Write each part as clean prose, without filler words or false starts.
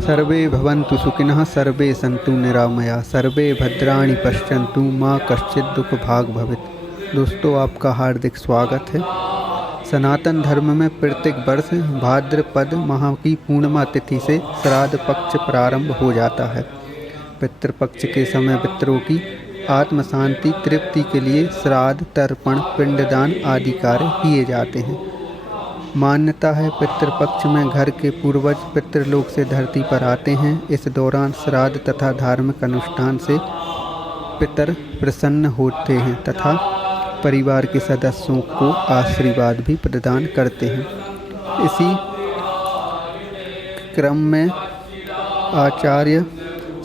सर्वे भवन्तु सुखिनः सर्वे सन्तु निरामया सर्वे भद्राणि पश्यन्तु माँ कश्चित् दुख भाग भवेत्। दोस्तों, आपका हार्दिक स्वागत है। सनातन धर्म में प्रत्येक वर्ष भाद्रपद माह की पूर्णिमा तिथि से श्राद्ध पक्ष प्रारंभ हो जाता है। पितृपक्ष के समय पितरों की आत्म शांति तृप्ति के लिए श्राद्ध, तर्पण, पिंडदान आदि कार्य किए जाते हैं। मान्यता है पितृपक्ष में घर के पूर्वज पितृलोक से धरती पर आते हैं। इस दौरान श्राद्ध तथा धार्मिक अनुष्ठान से पितर प्रसन्न होते हैं तथा परिवार के सदस्यों को आशीर्वाद भी प्रदान करते हैं। इसी क्रम में आचार्य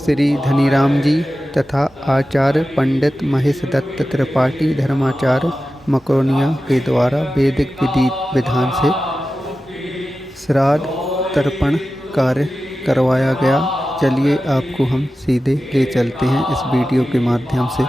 श्री धनीराम जी तथा आचार्य पंडित महेश दत्त त्रिपाठी धर्माचार्य मकरोनिया के द्वारा वैदिक विधि विधान से श्राद्ध तर्पण कार्य करवाया गया। चलिए आपको हम सीधे ले चलते हैं इस वीडियो के माध्यम से।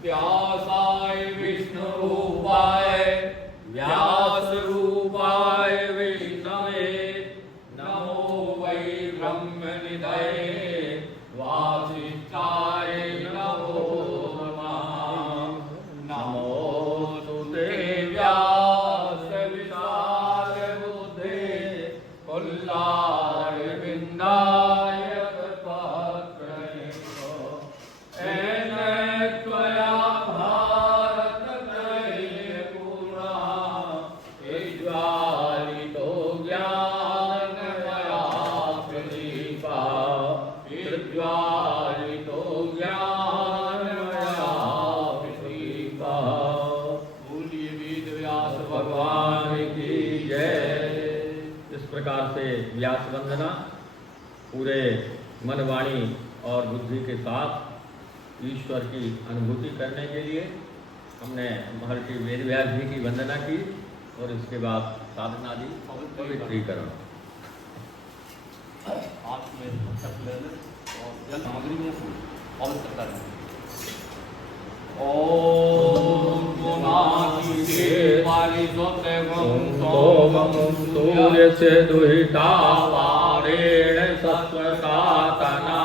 व्यासाय विष्णु रूपाय व्यास रूपाय विष्णवे नमो वै ब्रह्म निधये वासिष्ठाय नमो नमः। नमो ते व्यास विशाल बुद्धे कुल्लारविन्दाय प्रकार से व्यास वंदना पूरे मन, वाणी और बुद्धि के साथ ईश्वर की अनुभूति करने के लिए हमने महर्षि वेदव्यास जी की वंदना की और इसके बाद साधना दी, पवित्रीकरण। सूर्य से दुहिता वारेण सत्वसातना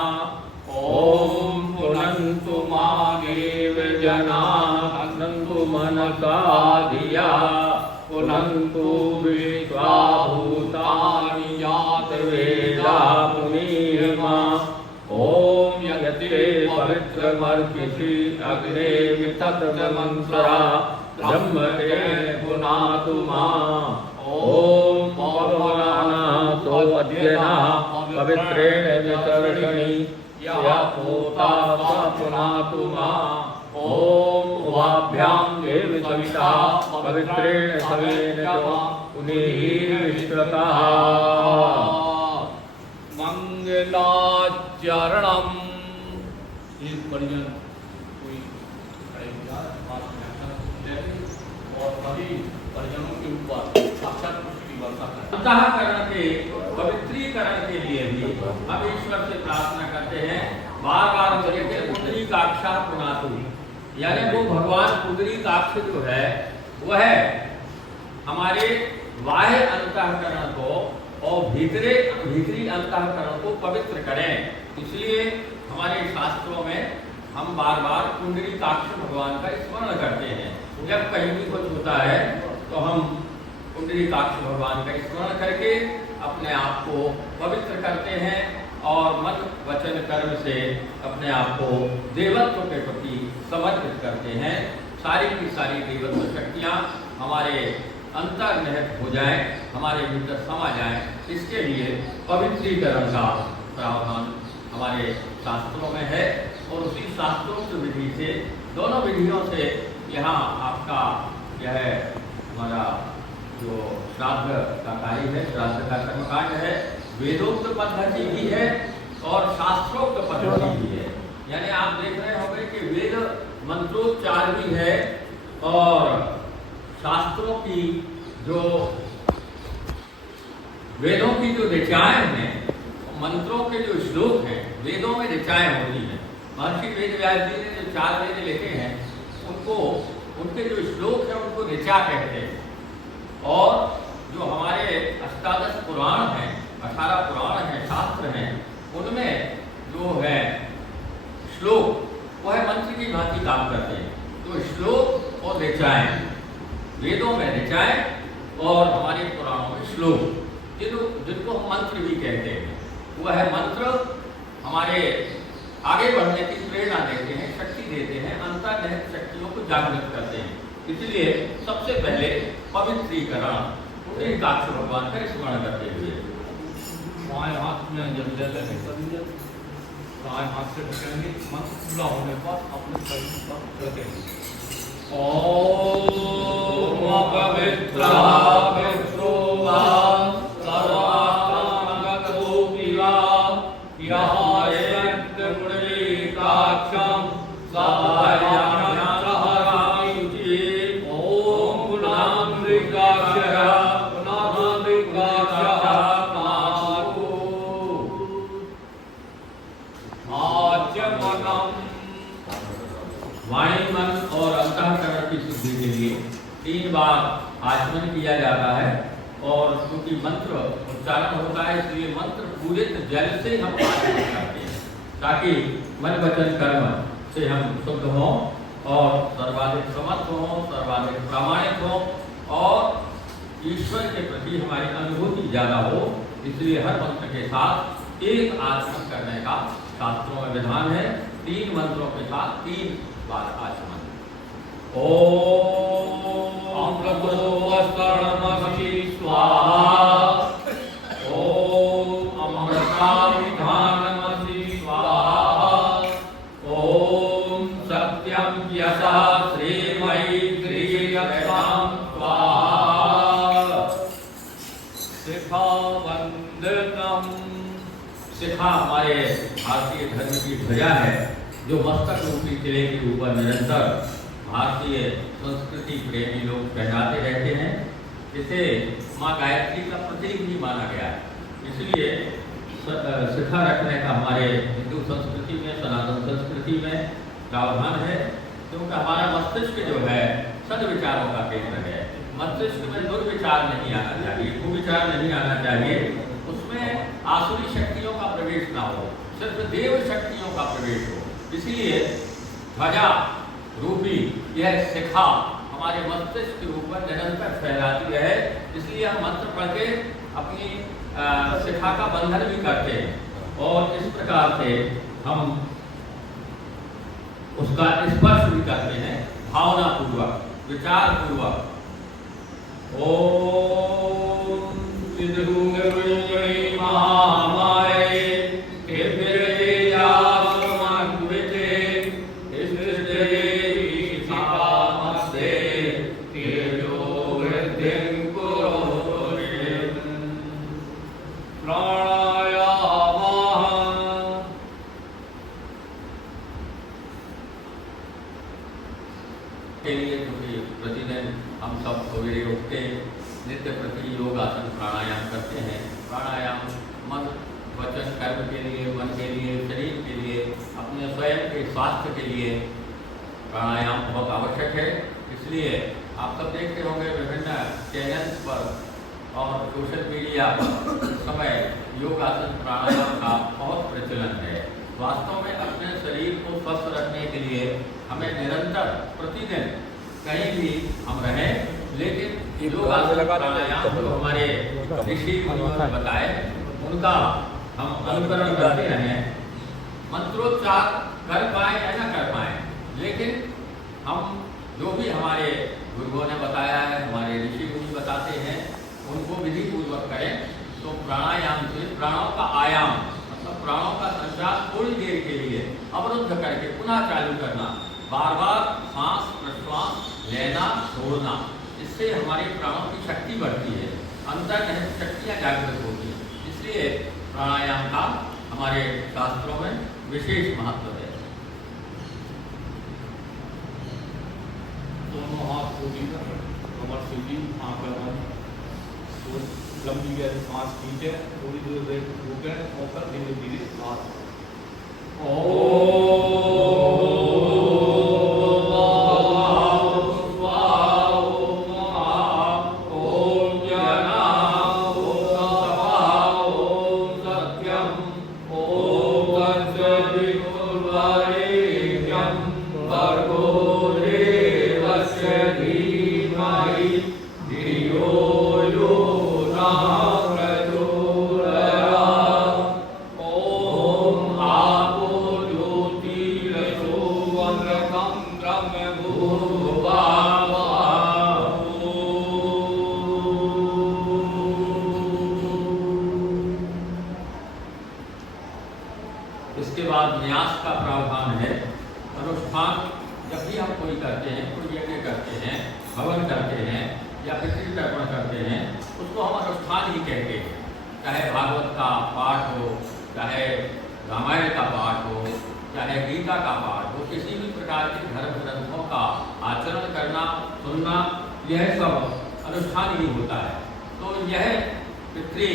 ओम पुनन्तु मादेव जना पुनन्तु मनसा धिया पुनन्तु विश्वा भूतानि यात वेदा मुनिर्मा ओम यगते पवित्रमर्पिषि अग्ने विततमन्त्रा ब्रह्मणे पुनातु मां ओम पवनानातो अद्यना पवित्रेण वितर्षणि या पोता पुनातु मां ओम उभाभ्यां देव सविता पवित्रेण सवेन च पुनीर्विश्रता मंगलाचरणम्। इस परिजन कोई और सभी परिजनों के ऊपर साक्षात पुष्टि की वर्षा करें। अंतःकरण के पवित्रीकरण के लिए भी हम ईश्वर से प्रार्थना करते हैं। बार बार कहते हैं पुंडरीकाक्षा पुनातु, यानी वो भगवान पुंडरीकाक्ष जो है वह हमारे बाह्य अंतःकरण को और भीतरी अंतःकरण को पवित्र करें। इसलिए हमारे शास्त्रों में हम बार बार पुंडरीकाक्ष भगवान का स्मरण करते हैं। जब कहीं भी कुछ होता है तो हम पुंडरीकाक्ष भगवान का स्मरण करके अपने आप को पवित्र करते हैं और मन वचन कर्म से अपने आप को देवत्व के प्रति समर्पित करते हैं। सारी की सारी देवत्व शक्तियाँ हमारे अंतर्निहित हो जाए, हमारे भीतर समा जाए, इसके लिए पवित्रीकरण का प्रावधान हमारे शास्त्रों में है। और उसी शास्त्रों की विधि से, दोनों विधियों से यहाँ आपका यह हमारा जो श्राद्ध का कार्य है, श्राद्ध का कर्मकांड है, वेदोक्त पद्धति भी है और शास्त्रोक्त पद्धति भी है। यानी आप देख रहे होंगे कि वेद मंत्रोच्चार भी है और शास्त्रों की जो वेदों की जो ऋचाएँ हैं, मंत्रों के जो श्लोक हैं, वेदों में ऋचाएँ होती हैं। महर्षि वेद व्यास जी ने जो 4 वेद लिखे हैं, उनको उनके जो श्लोक हैं उनको ऋचा कहते हैं। और जो हमारे अष्टादश पुराण हैं, 18 पुराण हैं, शास्त्र हैं, उनमें जो है श्लोक वह मंत्र की भांति काम करते हैं। तो श्लोक और ऋचाएँ, वेदों में ऋचाएँ और हमारे पुराणों में श्लोक, जिनको हम मंत्र भी कहते हैं, वह मंत्र हमारे आगे बढ़ने की प्रेरणा देते हैं, शक्ति देते हैं, अंतर्निहित शक्तियों को जागृत करते हैं। इसलिए सबसे पहले पवित्रीकरण पुंडरीकाक्ष भगवान का स्मरण करते हुए बाएं हाथ में जब ले लेंगे, दाएं हाथ से पकड़ेंगे, मंत्र पूरा होने पर अपने शरीर पर रखेंगे। ओम पवित्रा पवित्रो वा वाणी, मन और अंतःकरण की शुद्धि के लिए 3 बार आचमन किया जाता है। और क्योंकि मंत्र उच्चारण होता है, इसलिए मंत्र पूरे जल से हम आचमन करते हैं, ताकि मन वचन कर्म से हम शुद्ध हों और सर्वाधिक समर्थ हों, सर्वाधिक प्रामाणिक हों और ईश्वर के प्रति हमारी अनुभूति ज़्यादा हो। इसलिए हर मंत्र के साथ एक आचमन करने का शास्त्रों में विधान है। 3 मंत्रों के साथ 3 बार आचमन। ओम प्रभुस्तरणमसि स्वाहा, ओम अमृताभिधानमसि स्वाहा, ओम सत्यम यशः श्रीमयी श्रीयतां स्वाहा। शिखा वंदनम। शिखा हमारे भारतीय धर्म की ध्वजा है, जो मस्तक रूपी किले के ऊपर निरंतर भारतीय संस्कृति प्रेमी लोग पहनाते रहते हैं। इसे माँ गायत्री का प्रतीक भी माना गया है। इसलिए शिखा रखने का हमारे हिंदू संस्कृति में, सनातन संस्कृति में प्रावधान है, क्योंकि हमारा मस्तिष्क जो है सद्विचारों का केंद्र है। मस्तिष्क में दुर्विचार नहीं आना चाहिए, कुविचार नहीं आना चाहिए, उसमें आसुरी शक्तियों का प्रवेश ना हो, सिर्फ देव शक्तियों का प्रवेश हो। इसलिए ध्वजा रूपी यह शिखा हमारे मस्तिष्क के ऊपर निरंतर फहराती है। इसलिए हम मंत्र पढ़ के अपनी शिखा का बंधन भी करते हैं और इस प्रकार से हम उसका स्पर्श भी करते हैं भावना पूर्वक, विचार पूर्वक। ओम महामाये के लिए, क्योंकि प्रतिदिन हम सब सवेरे उठते नित्य प्रति योगासन प्राणायाम करते हैं। प्राणायाम मन वचन कर्म के लिए, मन के लिए, शरीर के लिए, अपने स्वयं के स्वास्थ्य के लिए प्राणायाम बहुत आवश्यक है। इसलिए आप सब देखते होंगे विभिन्न चैनल्स पर और सोशल मीडिया पर इस समय योगासन प्राणायाम का बहुत प्रचलन है। वास्तव में अपने शरीर को स्वस्थ रखने के लिए हमें निरंतर प्रतिदिन कहीं भी हम रहें, लेकिन योगासन प्राणायाम जो हमारे ऋषि मुनियों ने बताए उनका हम अनुकरण करते रहें। मंत्रोच्चार कर पाए या न कर पाए, लेकिन हम जो भी हमारे गुरुओं ने बताया है, हमारे ऋषि मुनि बताते हैं उनको विधि पूर्वक करें तो प्राणायाम से प्राणों का आयाम मतलब प्राणों का संचार थोड़ी देर के लिए अवरुद्ध करके पुनः चालू करना, बार बार सांस प्रश्वास लेना छोड़ना, इससे हमारे प्राणों की शक्ति बढ़ती है, अंतर्निहित शक्तियाँ जागृत होती हैं। इसलिए प्राणायाम का हमारे शास्त्रों में विशेष महत्व है। दोनों हाथ खोली कमर सीधी, आँख लगाओ, तो लंबी गहरी सांस खींचे, थोड़ी देर रुके और फिर धीरे धीरे हाथ इसके बाद न्यास का प्रावधान है। अनुष्ठान जब भी हम कोई करते हैं, कोई यज्ञ करते हैं, हवन करते हैं या पितृ तर्पण करते हैं, उसको हम अनुष्ठान ही कहते हैं। चाहे भागवत का पाठ हो, चाहे रामायण का पाठ हो, चाहे गीता का पाठ हो, किसी भी प्रकार के धर्म ग्रंथों का आचरण करना, सुनना, यह सब अनुष्ठान ही होता है। तो यह पितृ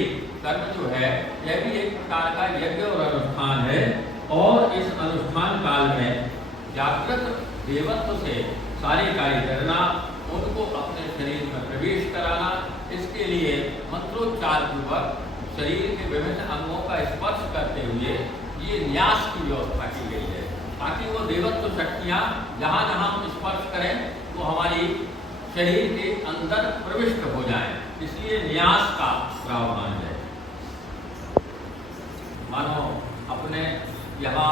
कर्म जो है यह भी एक प्रकार का यज्ञ और अनुष्ठान है। और इस अनुष्ठान काल में जागृत देवत्व से सारे कार्य करना, उनको अपने शरीर में प्रवेश कराना, इसके लिए मंत्रोच्चार पूर्वक शरीर के विभिन्न अंगों का स्पर्श करते हुए ये न्यास की व्यवस्था की गई है, ताकि वो देवत्व शक्तियाँ जहाँ जहाँ हम स्पर्श करें वो हमारी शरीर के अंदर प्रविष्ट हो जाएं। इसलिए न्यास का प्रावधान है। मानो अपने यहाँ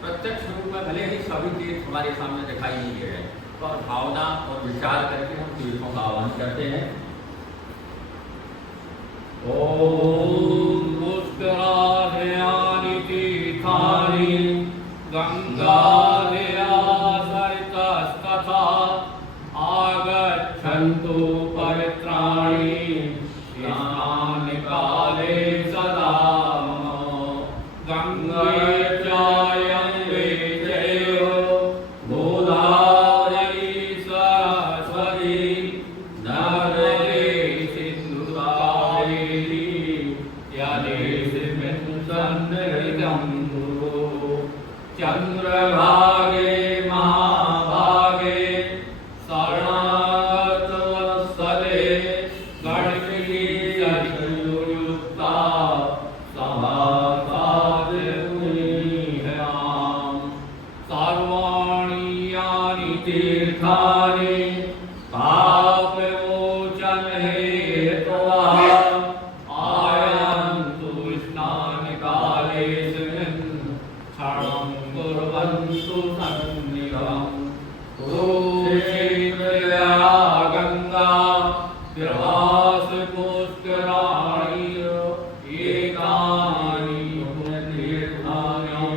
प्रत्यक्ष रूप में भले ही सभी तीर्थ हमारे सामने दिखाई नहीं दे रहे, पर भावना और विचार करके हम तीर्थों का आह्वान करते हैं। ओम पुष्करालयानि तीर्थानि गंगालया सरितस्तथा आगच्छन्तु पवित्राणि स्नान काले सदा गंगे चायम्बे चैव गोदावरी सरस्वती नर्मदे सिन्धुतारिणी यदेस्मिन् सन्निहितं गुरु चन्द्रभागे महाभागे शरणागतवत्सले गणपति सद्गुरुयुक्ता सर्वाणि यानि तीर्थानि पापविमोचन हेतवः आयान्तु स्नानकालेऽस्मिन् क्षणं कुर्वन्तु सन्निधम् कुरुक्षेत्रया गङ्गा विभास पुष्कराणि एतानि पुण्यतीर्थानि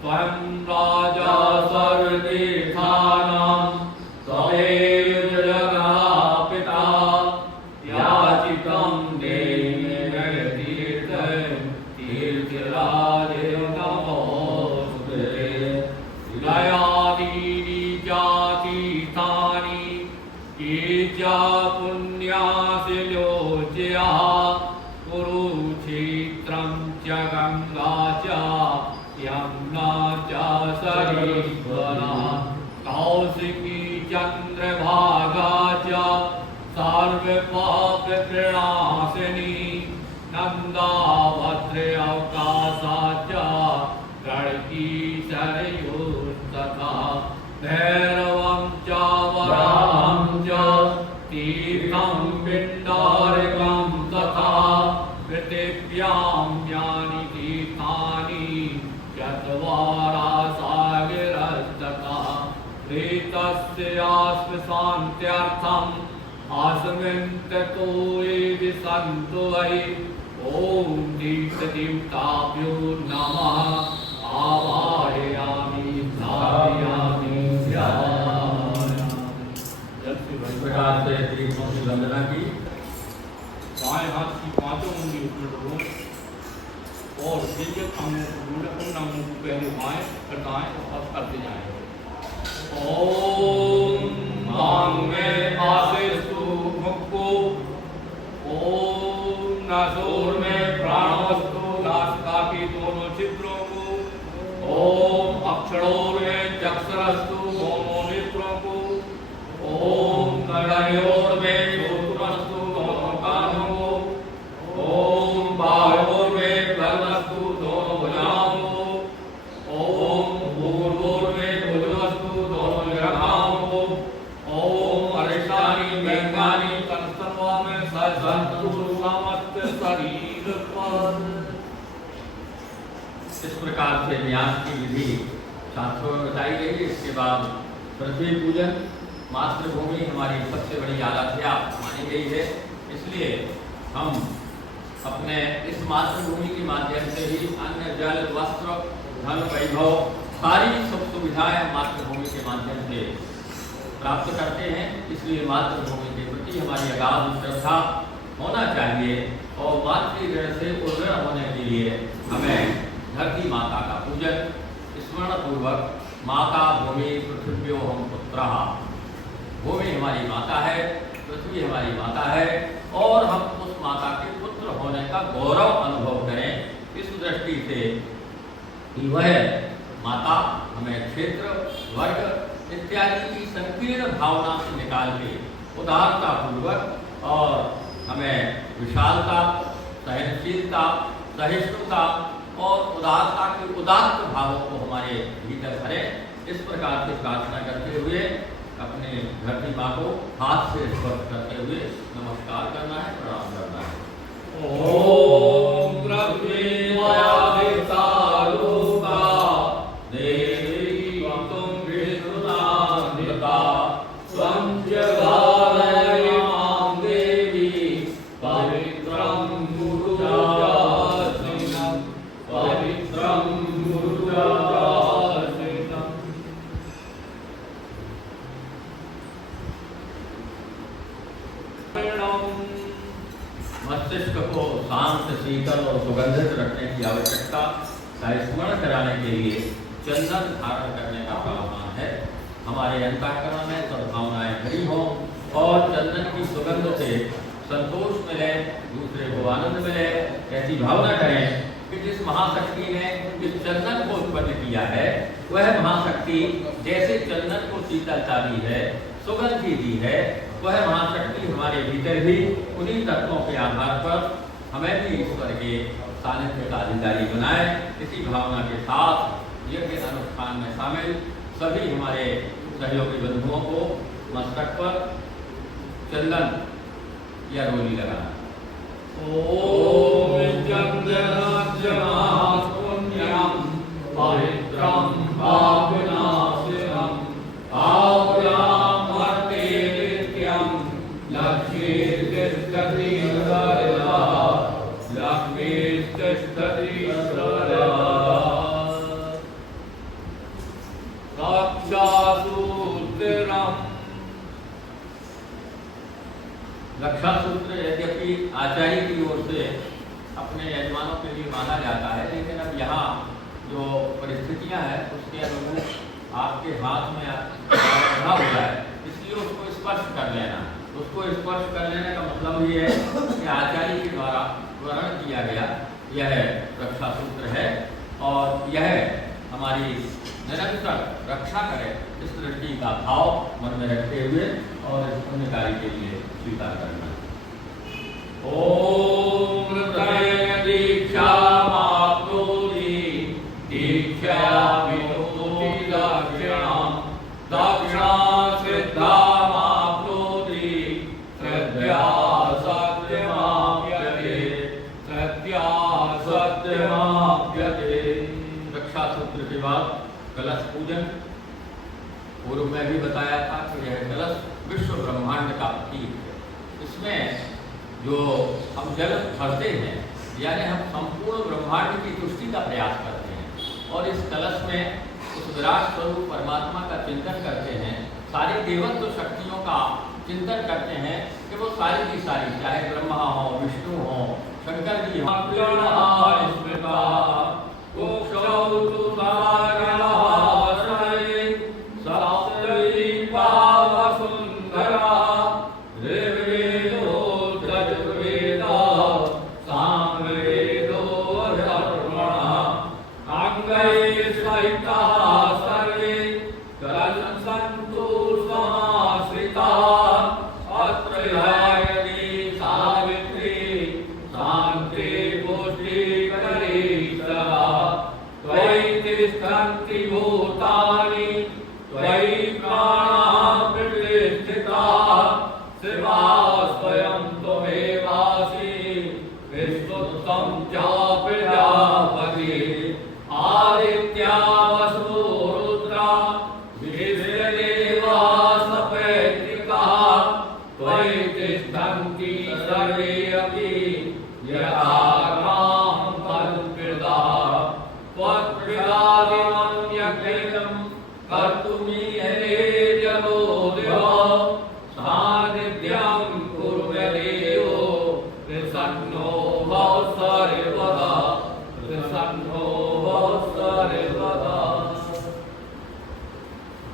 त्वं राजा सर्वतीर्थानां त्वमेव जगत्पिता याचितं देहि तीर्थराजे नमोऽस्तुते लयादीनि जातीर्थानि ये च पुण्याशिलोच्यः कुरुक्षेत्रं च गङ्गा च यमुना च सरिस्वना कौशिकी चन्द्रभागा च सर्वपापप्रणाशिनी नन्दाभद्रे अवकाशा च गणकी सरयोस्तथा भैरवं च वराहं च तीर्थं पिण्डारिकं तथा पृथिव्यां यानि तीर्थानि चत्वारा सागरस्तथा तस्यास्म शान्त्यर्थम् आसमन्ततो ये सन्तो वै ॐ दीप्तदीप्ताभ्यो नमः आवाहयामि धारयामि ध्यायामि। इस प्रकार से दीपों की वंदना की। बाएं हाथ की पांचों उंगली उसमें डुबो और दिव्य अंगों को उन अंगों को पहले बाएं फिर दाएं और करते जाएं। ओम मांग में आसेस्तु मुक्को, ओम नासोर में प्राणवस्तु नासिका के दोनों छिद्रों को, ओम अक्षरों में चक्षरस्तु दोनों नेत्रों को, ओम नयनोर में चक्षुरस्तु दोनों कानों को, ओम बाहोर में कर्णस्तु दोनों भुजाओं को, ओम भूर्भुवर में भुजवस्तु दोनों जगहों को, ओम अरिष्टानि व्यंगानि तत्सर्वा में सजन्तु समस्त शरीर पर। इस प्रकार से न्यास की विधि शास्त्रों में बताई गई है। इसके बाद पृथ्वी पूजन, मातृभूमि हमारी सबसे बड़ी आराध्या मानी गई है, इसलिए हम अपने इस मातृभूमि के माध्यम से ही अन्न, जल, वस्त्र, धन, वैभव सारी सुख सुविधाएं मातृभूमि के माध्यम से प्राप्त करते हैं। इसलिए मातृभूमि के प्रति हमारी अगाध श्रद्धा होना चाहिए और मातृऋण से उर्वण होने के लिए हमें धरती माता का पूजन स्मरण पूर्वक माता भूमि पृथ्व्यो हम पुत्रः, भूमि हमारी माता है, पृथ्वी हमारी माता है और हम उस माता के पुत्र होने का गौरव अनुभव करें। इस दृष्टि से वह माता हमें क्षेत्र, वर्ग इत्यादि की संकीर्ण भावना से निकाल के उदारता पूर्वक और हमें विशालता, सहनशीलता, सहिष्णुता और उदारता के उदात्त भावों को हमारे भीतर भरें। इस प्रकार से प्रार्थना करते हुए अपने धरती माँ को हाथ से स्पर्श करते हुए नमस्कार करना है, प्रणाम करना है। ओम पृथ्वी मायादितारूपा देवी त्वं विष्णुनान्विता त्वं जगालय मां देवी पवित्रं गुरुजासिनं पवित्रं गुरुजासिनं। मस्तिष्क को शांत, शीतल और सुगंधित रखने की आवश्यकता का स्मरण कराने के लिए चंदन धारण करने का प्रावधान है। हमारे अंतःकरण में सद्भावनाएं भरी हों और चंदन की सुगंध से संतोष मिले, दूसरे को आनंद मिले, ऐसी भावना करें कि जिस महाशक्ति ने इस चंदन को उत्पन्न किया है वह महाशक्ति जैसे चंदन को शीतलता दी है, सुगंधि दी है, वह महाशक्ति हमारे भीतर भी उन्हीं तत्वों के आधार पर हमें भी ईश्वर के सानिध्य का अधिकारी बनाए। इसी भावना के साथ यज्ञ अनुष्ठान में शामिल सभी हमारे सहयोगी बंधुओं को मस्तक पर चंदन या रोली लगाना। ओम चंदनाज्यमापुण्यं पवित्रं पापनाशनं आव्यामर्ते नित्यं लक्ष्मीर्तिष्ठति सरला लक्ष्मीर्तिष्ठति सरला। रक्षासूत्रम् रक्षा सूत्र यद्यपि आचार्य की ओर से अपने यजमानों के लिए माना जाता है, लेकिन अब यहाँ जो परिस्थितियाँ हैं उसके अनुरूप आपके हाथ में रखा हुआ है, इसलिए उसको स्पर्श कर लेना। उसको स्पर्श कर लेने का मतलब ये है कि आचार्य के द्वारा वर्णन किया गया यह रक्षा सूत्र है और यह हमारी निरंतर रक्षा करे, इस दृष्टि का भाव मन में रखते हुए और इस पुण्य कार्य के लिए स्वीकार करना। ओम दीक्षा माप्नोति दीक्षा विनोति दक्षिणां दक्षिणा श्रद्धा माप्नोति श्रद्धा सत्यमाप्यते श्रद्धा सत्यमाप्यते। रक्षा सूत्र के बाद कलश पूजन। पूर्व में भी बताया था कि यह कलश विश्व ब्रह्मांड का प्रतीक है। इसमें जो हम जल भरते हैं यानी हम संपूर्ण ब्रह्मांड की तुष्टि का प्रयास करते हैं और इस कलश में उस विराट स्वरूप परमात्मा का चिंतन करते हैं, सारी देवत्व शक्तियों का चिंतन करते हैं कि वो सारी की सारी, चाहे ब्रह्मा हो, विष्णु हो, शंकर जी हो,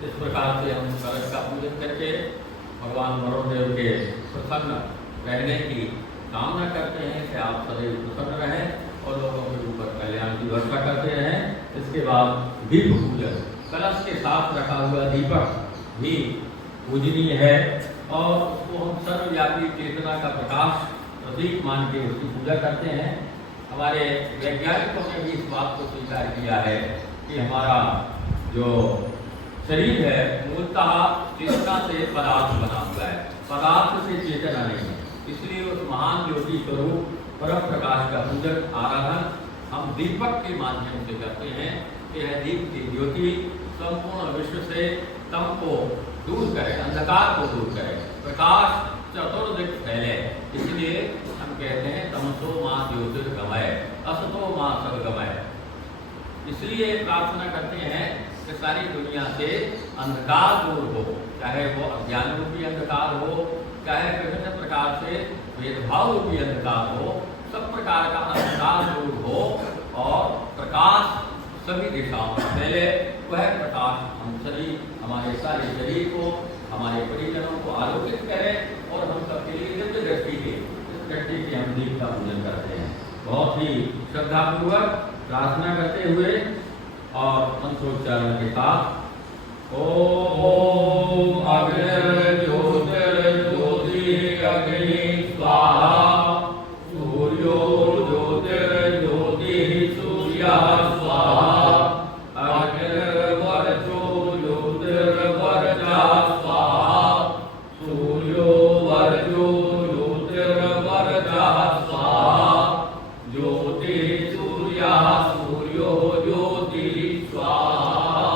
इस प्रकार से हम कलश का पूजन करके भगवान वरुणदेव के प्रसन्न रहने की कामना करते हैं कि आप सदैव प्रसन्न रहें और लोगों के ऊपर कल्याण की वर्षा करते रहें। इसके बाद दीप पूजन, कलश के साथ रखा हुआ दीपक भी पूजनीय है और उसको हम सर्वव्यापी चेतना का प्रकाश प्रतीक मान के उसकी पूजा करते हैं। हमारे वैज्ञानिकों ने भी इस बात को स्वीकार किया है कि हमारा जो शरीर है मूलतः चेतना से पदार्थ बना हुआ है, पदार्थ से चेतना नहीं है। इसलिए उस महान ज्योति स्वरूप परम प्रकाश का पूजन आराधन हम दीपक के माध्यम से करते हैं कि यह दीप की ज्योति संपूर्ण विश्व से तम को दूर करे, अंधकार को दूर करे, प्रकाश चतुर्दिक फैले। इसलिए हम कहते हैं तमसो माँ ज्योतिर्गमय असतो माँ सद्गमय। इसलिए प्रार्थना करते हैं कि सारी दुनिया से अंधकार दूर हो, चाहे वो अज्ञान रूपी अंधकार हो, चाहे विभिन्न प्रकार से भेदभाव रूपी अंधकार हो, सब प्रकार का अंधकार दूर हो और प्रकाश सभी दिशाओं में फैले। वह प्रकाश हम सभी हमारे सारे शरीर को, हमारे परिजनों को आलोकित करें और हम सबके लिए दिव्य दृष्टि के इस दृष्टि के हम दीप का पूजन करते हैं। बहुत ही श्रद्धापूर्वक प्रार्थना करते हुए और मंत्रोच्चारण के साथ ओम अग्निर्ज्योतिर्ज्योतिः अग्नि स्वाहा, सूर्यो ज्योतिर्ज्योतिः सूर्यः स्वाहा, अग्निर्वर्चो ज्योतिर्वर्चः स्वाहा, सूर्यो वर्चो ज्योतिर्वर्चः स्वाहा, ज्योतिः सूर्यः सूर्यो ज्योतिः स्वाहा।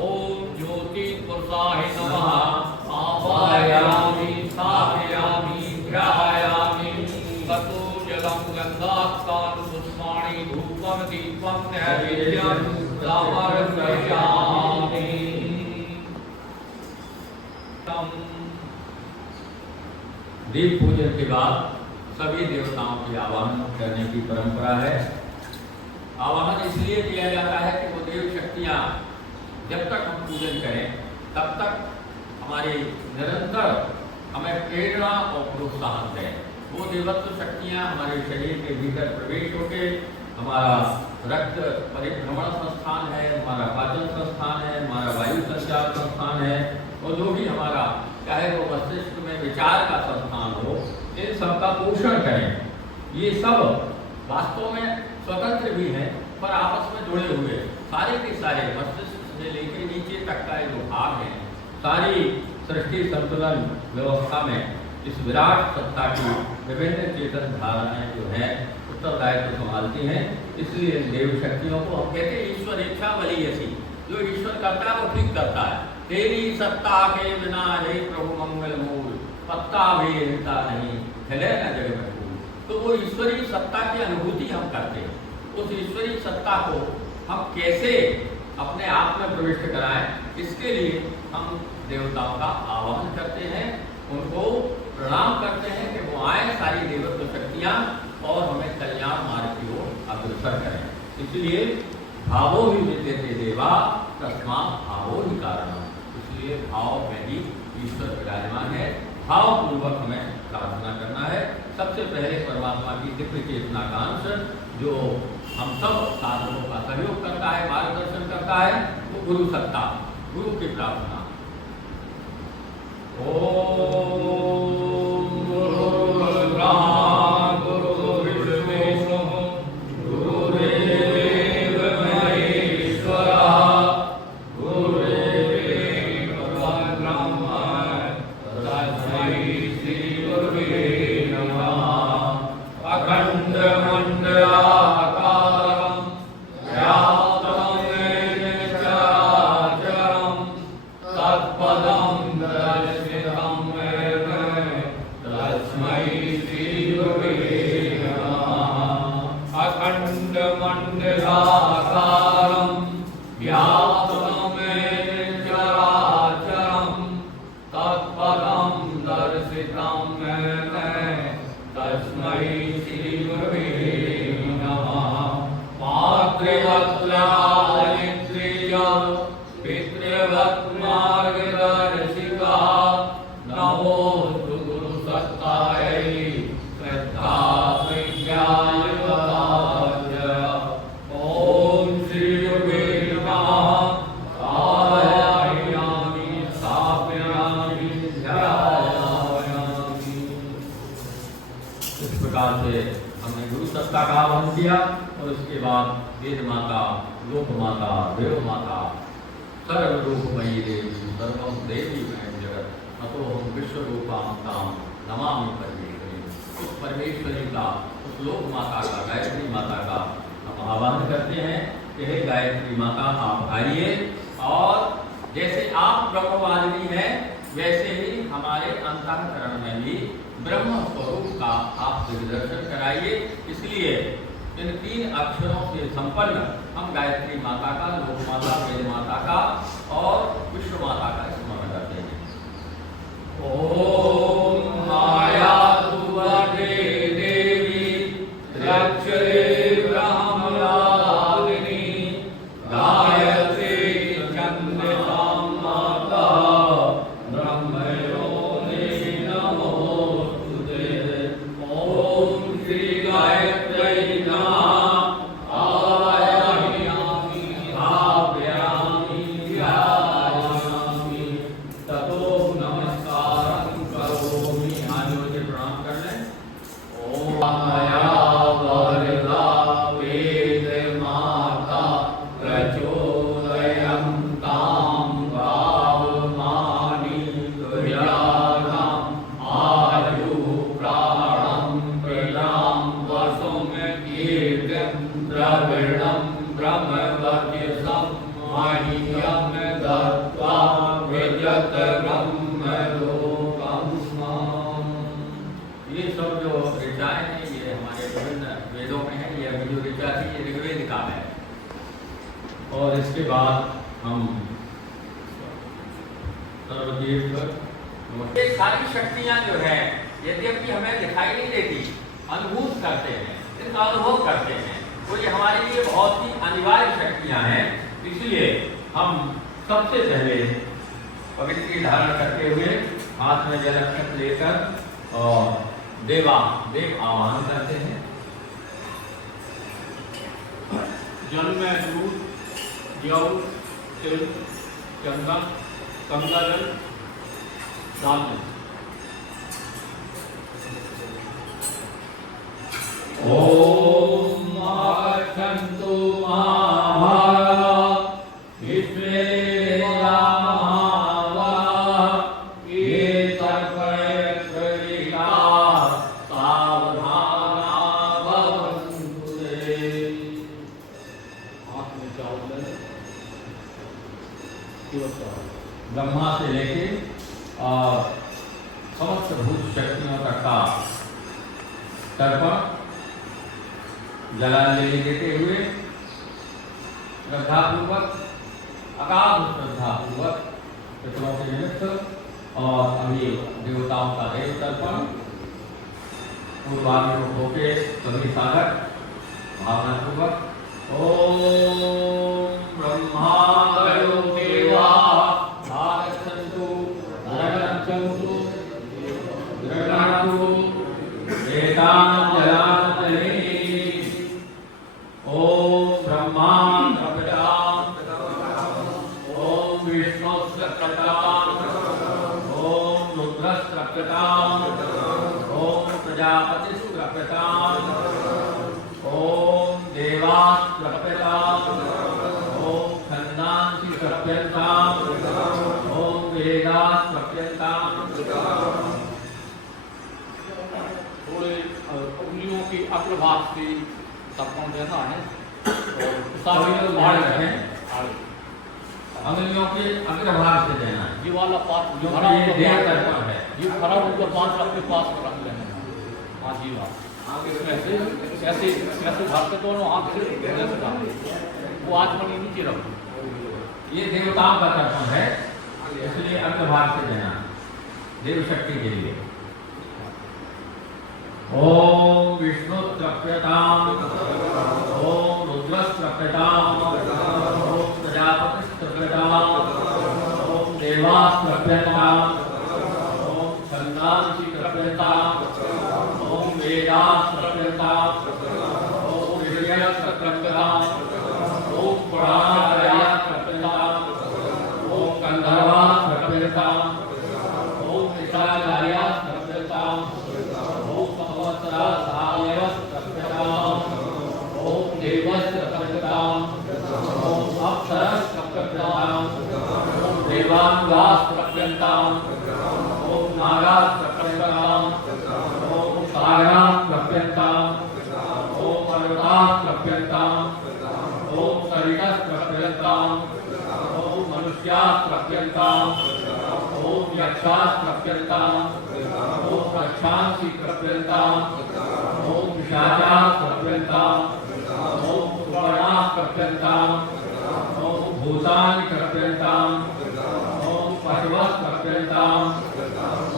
ओम ज्योति पुरुषाय नमः। आवाहयामि स्थापयामि ध्यायामि ततो जलं गन्धास्तान् पुष्पाणि धूपं दीपं नैवेद्यं समर्पयामि। दीप पूजन के बाद सभी देवताओं के आवाहन करने की परंपरा है। आवाहन इसलिए किया जाता है कि वो देव शक्तियाँ जब तक हम पूजन करें तब तक हमारी निरंतर हमें प्रेरणा और प्रोत्साहन दें। वो देवत्व शक्तियाँ हमारे शरीर के भीतर प्रवेश होकर हमारा रक्त परिभ्रमण संस्थान है, हमारा पाचन संस्थान है, हमारा वायु संचार संस्थान है और जो भी हमारा चाहे वो मस्तिष्क में विचार का संस्थान हो, इन सब का पोषण करें। ये सब वास्तव में स्वतंत्र भी हैं पर आपस में जुड़े हुए, सारे के सारे मस्तिष्क से लेकर नीचे तक का जो भाग है, सारी सृष्टि संतुलन व्यवस्था में इस विराट सत्ता की विभिन्न चेतन धाराएं जो हैं उत्तरदायित्व संभालती हैं। इसलिए देव शक्तियों को हम कहते हैं ईश्वर इच्छा बली ऐसी, जो ईश्वर करता है वो ठीक करता है। तेरी सत्ता के बिना हे प्रभु मंगल मूल, पत्ता भी हिलता नहीं, हिले न जग में फूल। तो वो ईश्वरीय सत्ता की अनुभूति हम करते हैं। उस ईश्वरीय सत्ता को हम कैसे अपने आप में प्रविष्ट कराएं, इसके लिए हम देवताओं का आह्वान करते हैं, उनको प्रणाम करते हैं कि वो आए सारी देवत्व शक्तियाँ और हमें कल्याण मार्ग की ओर अग्रसर करें। इसलिए भावो ही विद्यते देवा तस्मात् भावो ही कारणम। इसलिए भाव में ही ईश्वर विराजमान है। भाव पूर्वक हमें प्रार्थना करना है। सबसे पहले परमात्मा की दिव्य चेतना का अंश जो हम सब साधनों का सहयोग करता है, मार्गदर्शन करता है, वो गुरु सत्ता, गुरु की प्रार्थना। ओम गुरुर्ब्रह्मा गुरुर्विष्णु गुरुर्देव महेश्वरः गुरुर्देव परब्रह्म तस्मै श्री गुरुवे नमः। अखंड मंडलाकारं व्याप्तं येन चराचरं तत्पदं दर्शितं येन तस्मै श्री गुरुवे नमः। अखंड मंडलाकारं व्याप्तं येन चराचरं तत्पदं दर्शितं येन तस्मै श्री गुरुवे नमः। मातृवत्सलायित्रीय पितृवत् मार्गदर्शिका नमोस्तु गुरुसत्तायै श्रद्धा विज्ञानवताय। ओम श्री गुरुवे नमः। आवाहयामि स्थापयामि ध्यायामि। इस प्रकार से हमने गुरु सत्ता का आह्वान किया और उसके बाद वेद माता, लोक माता, देव माता, सर्वरूपमयी देवी, सर्वं देवी मयं जगत अतो हम विश्वरूपां तां नमामि परमेश्वरी। उस परमेश्वरी का, उस लोक माता का, गायत्री माता का हम आह्वान करते हैं कि हे गायत्री माता आप आइए और जैसे आप ब्रह्मवादिनी हैं वैसे ही हमारे अंतःकरण में भी ब्रह्म स्वरूप का आप दर्शन कराइए। इसलिए इन 3 अक्षरों से संपन्न हम गायत्री माता का, लोक माता, वेद माता का और विश्व माता का स्मरण करते हैं। ओम माया तुवते देवी त्र्यक्षरे ब्रह्मवादिनी गायत्री चंद्रमां माता ब्रह्मयोनि नमोस्तुते। ओम श्री गायत्री नमः। आवाहयामि स्थापयामि ध्यायामि ततो नमस्कारं करोमि। हाथों से प्रणाम कर लें। ओम मया वरदा वेद माता प्रचोदयन्तां भावमानि तुर्याणाम् आयु प्राणं प्रयां वसुं कीर्तिं द्रविणं ब्रह्मवत्यसं मह्यं दत्त्वा विजत ब्रह्मलोकम्। ये सब जो ऋचाएँ हैं ये हमारे विभिन्न वेदों में है। ये अभी जो ऋचा थी ये ऋग्वेद का है। और इसके बाद हम ये सारी शक्तियाँ जो है यद्यपि हमें दिखाई नहीं देती, अनुभूत करते हैं, इनका अनुभव करते हैं, तो ये हमारे लिए बहुत ही अनिवार्य शक्तियाँ हैं। इसलिए हम सबसे पहले पवित्री धारण करते हुए हाथ में जल अक्षत लेकर और देव आवाहन करते हैं। जल में दूध, जौ, तिल, चंदन, गंगा जल डाल दें। ओम आगच्छन्तु महाभागा विश्वे महाभागा ये तर्पयत्रिका सावधाना भवन्तु ते। हाथ में चावल ले, और समस्त भूत शक्तियों का तर्पण जलांजलि देते हुए श्रद्धापूर्वक, अगाध श्रद्धापूर्वक पितरों के निमित्त और अभी देवताओं का देव तर्पण पूर्वाग्रह होके सभी साधक भावनापूर्वक ओम ब्रह्मादयो देवा आगच्छन्तु आगच्छन्तु गृह्णातु एतां जलांजलिं ओम ब्रह्मा प्रपदां ओम विष्णुस्य प्रपदां ओम रुद्रस्य प्रपदां ओम प्रजापतिस्य प्रपदां ओम देवास्य प्रपदां ओम खन्दांसि प्रपदां ओम वेदास्य प्रपदां। थोड़े उंगलियों की अग्रभाग से तर्पण देना है और बाहर रखें, अंगुलियों के अग्रभाग से देना है। ये वाला पास जो खड़ा ये होकर देह तर्पण है, ये खड़ा होकर 5 अपने पास में रख लेना है। हाँ जी हाँ, ऐसे ऐसे घर के दोनों हाथ से ऐसे डाल, वो आत्मनी नीचे रखो। ये देवताओं का तर्पण है, इसलिए अग्रभाग से देना देव शक्ति के लिए। ओम विष्णु त्रप्यताम ओम रुद्र त्रप्यताम ओम प्रजापति त्रप्यताम ओम देवास त्रप्यताम ओम छंदांसि त्रप्यताम ओम वेदास त्रप्यताम ओम ऋषयः त्रप्यताम ओम पुराणादयः त्रप्यताम ओम गंधर्वाः त्रप्यताम ओम विशालार्याः त्रप्यताम ओम संवत्सराः त्रप्यताम ओम देवस्य त्रप्यताम ओम अप्सरस्य त्रप्यताम ओम देवांगाः त्रप्यताम ओम नागाः त्रप्यताम ओम सागराः त्रप्यताम ओम पर्वताः त्रप्यताम ओम सरितः त्रप्यताम ओम मनुष्याः त्रप्यताम ओम यक्षाः त्रप्यताम ओम रक्षांसि त्रप्यताम ओम पिशाचाः त्रप्यताम ओम सुपर्णाः त्रप्यताम ओम भूतानि त्रप्यताम ओम पशवः त्रप्यताम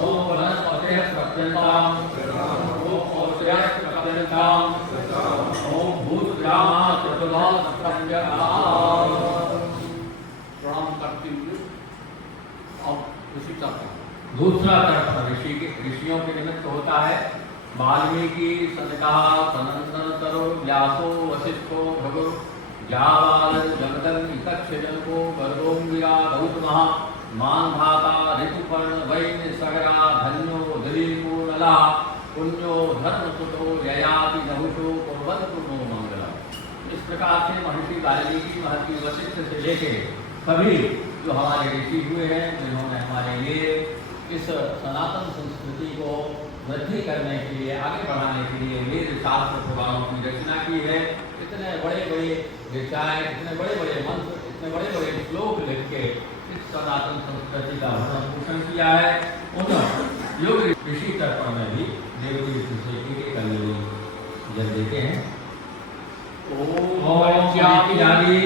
ओम वनस्पतयः त्रप्यताम ओम औषधयः त्रप्यताम ओम भूतग्रामाः चतुर्भुजाः त्रप्यताम। प्रणाम करते हुए अब उसी तरह दूसरा तर्पण ऋषियों के निमित्त होता है। वाल्मीकि सनका सनंदन तरो व्यासो वशिष्ठो भगो जावाल जगदन इतक्षजनको गर्गोंगिरा गौतमः मान भाता ऋतुपर्ण वैन सगरा धन्यो दलीपो नला पुण्यो धर्मसुतो ययाति नहुषो कुर्वन्तु नो मंगलम्। इस प्रकार से महर्षि वाल्मीकि महर्षि वशिष्ठ से लेके सभी जो हमारे ऋषि हुए हैं, जिन्होंने हमारे लिए इस सनातन संस्कृति को वृद्धि करने के लिए, आगे बढ़ाने के लिए वेद शास्त्र पुराणों की रचना की है। इतने बड़े बड़े विचार, इतने बड़े बड़े मंत्र, इतने बड़े बड़े श्लोक लिख के इस सनातन संस्कृति का भरण पोषण किया है। उन योग ऋषि तर्पण में भी देवदेव तुलसी के कल्याणी जल देते हैं। ओम ज्ञानी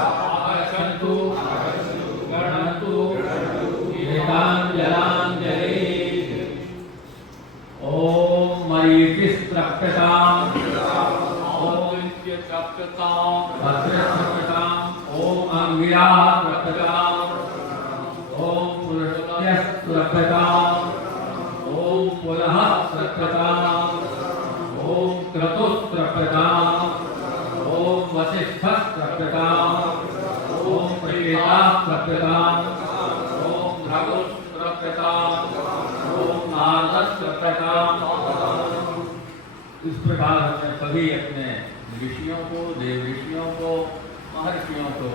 आगच्छन्तु गृह्णन्तु एतां जलांजलिं ओम मरीचिः त्रप्यताम् ओम त्रप्यताम् भद्रः ओम अंगिराः त्रप्यताम् ओम पुरुषः त्रप्यताम् ओम पुनः त्रप्यताम् ओम क्रतुः त्रप्यताम् ओम वसिष्ठः त्रप्यताम् ओम प्रेताः त्रप्यताम् ओम भृगुः त्रप्यताम् ओम नारदः त्रप्यताम्। इस प्रकार हमने सभी अपने ऋषियों को, देव ऋषियों को, महर्षियों को,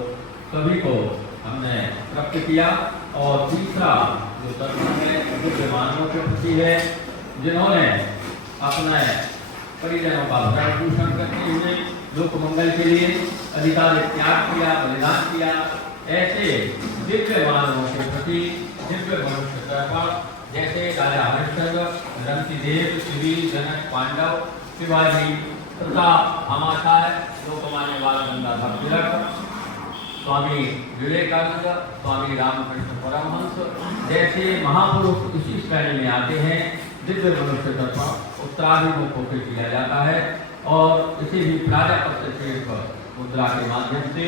सभी को हमने तृप्त किया। और तीसरा जो तर्पण है बुद्ध मानवों के प्रति है, जिन्होंने अपने परिजनों का भरण पोषण करते हुए लोक मंगल के लिए अधिकार त्याग किया, बलिदान किया। ऐसे दिव्य मानवों के प्रति दिव्य मनुष्य तर्पण जैसे राजा हरिश्चंद्र, रंतिदेव, श्री जनक, पांडव, शिवाजी, प्रताप, आमाशय, लोकमान्य बाल गंगाधर तिलक, स्वामी विवेकानंद, स्वामी रामकृष्ण परमहंस जैसे महापुरुष इसी श्रेणी में आते हैं। दिव्य मनुष्य तर्पण उत्तराभिमुख होकर किया जाता है और इसे भी प्राजापत्य मुद्रा के माध्यम से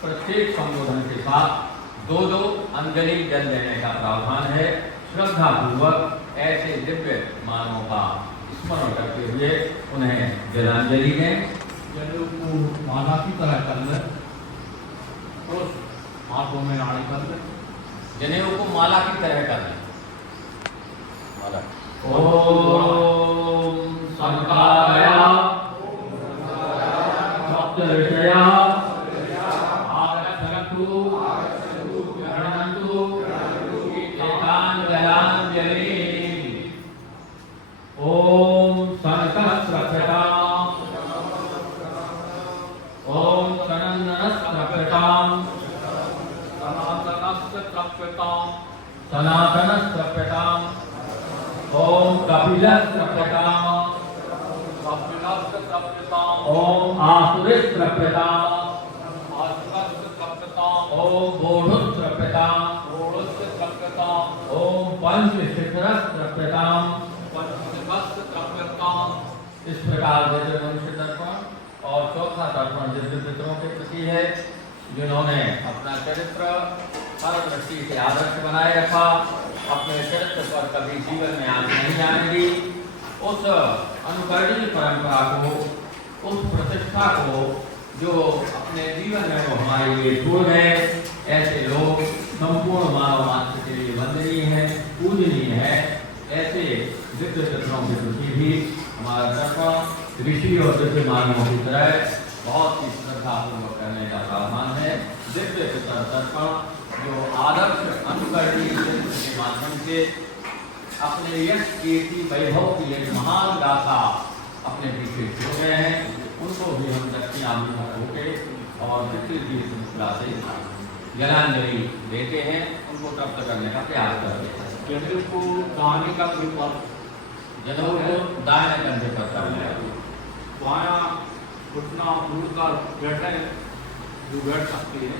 प्रत्येक संबोधन के साथ 2-2 अंजलि जल देने का प्रावधान है। श्रद्धा पूर्वक ऐसे दिव्य मानवों का स्मरण करते हुए उन्हें जलांजलि दें। जनेऊ को माला की तरह कर ले, उस हाथों में नाड़ी कर ले, जनेऊ को माला की तरह कर लें। माला ओम संकाय सप्तऋषय आगच्छन्तु गृह्णन्तु एतान् जलाञ्जलिः। ओम सनकस्त्रभ्यताम्, ओम सनन्दनस्त्रभ्यताम्, सनातनस्त्रभ्यताम्, सनातनस्त्रभ्यताम्, ओम कपिलस्त्रभ्यताम्, कपिलस्त्रभ्यताम्, ओम आसुरिस्त्रभ्यताम्, आसुरस्त्रभ्यताम्, ओम बोधुस्त्रभ्यताम्, ओढस्त्रभ्यताम्, ओम पंचशिखरस्त्रभ्यताम्। पंचशिखरस्त्रभ्यताम्। इस प्रकार दिव्य मनुष्य तर्पण और चौथा तर्पण दिव्य पितरों के प्रति है, जिन्होंने अपना चरित्र हर दृष्टि से आदर्श बनाए रखा, अपने चरित्र पर कभी जीवन में आग नहीं आने दी। उस अनुकरणीय परंपरा को, उस प्रतिष्ठा को जो अपने जीवन में वो हमारे लिए छोड़ गए, ऐसे लोग संपूर्ण मानव मात्र के लिए वंदनीय है, पूजनीय है। ऐसे दिव्य पितरों के प्रति भी हमारा तर्पण ऋषि और दिव्य मानवों की तरह बहुत ही श्रद्धापूर्वक करने का प्रावधान है। दिव्य पितर तर्पण जो आदर्श अनुकरणीय चरित्र के माध्यम से अपने यश कीर्ति वैभव की एक महान गाथा अपने पीछे छोड़ गए हैं, उनको भी हम दक्षिणाभिमुख होकर और दिव्य की श्रृंखला से जलांजलि देते हैं, उनको तृप्त करने का प्रयास करते हैं। जनेऊ को दाने का कृपा, जनेऊ को दाहिने कंधे पर करना, बायां घुटना मुड़कर बैठे जो बैठ सकती है,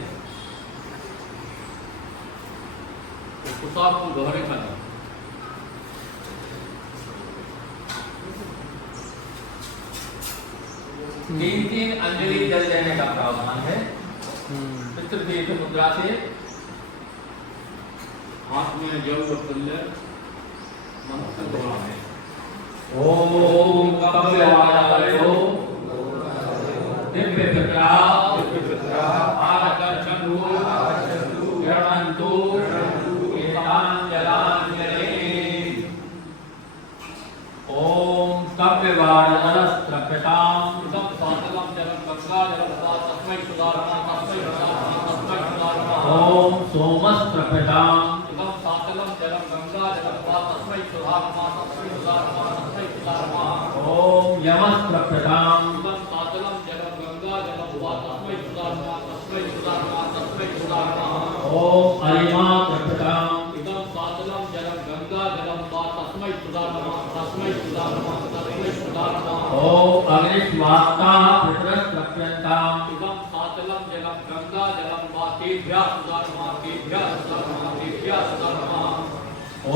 तो कुसाब को दोहरे करना। 3-3 अंजलि जल देने का प्रावधान है। पितृदीर्घ मुद्रा से हाथ में जल रख ले, मंत्र दोहराए। ओम कपिलवासयो दिव्य पित्रा आगच्छन्तु गृह्णन्तु एतान् जलाञ्जलिः। ओम कपिलवासनस्त्रभ्यताम्, इदं साधनं जलं गंगा जलं वा तस्मै सुधारणा तस्मै सुधारणा तस्मै सुधारणा। ओम सोमस्त्रभ्यताम्, इदं साधनं जलं गंगा जलं वा तस्मै सुधारणा तस्मै सुधारणा तस्मै सुधारणा। ओम यमस्त्रभ्यताम्, इदं साधनं जलं गंगा जलं वा तस्मै सुधारणा तस्मै सुधारणा तस्मै सुधारणा। ओम अरिमात्रभ्यताम्, इदं साधनं जलं गंगा जलं वा तस्मै सुधारणा तस्मै सुधारणा तस्मै सुधारणा। ओम अग्निष्वात्ता पितरस्त्रभ्यताम्, इदं साधनं जलं गंगा जलं वा तेभ्यः सुधारणा तेभ्यः सुधारणा तेभ्यः सुधारणा।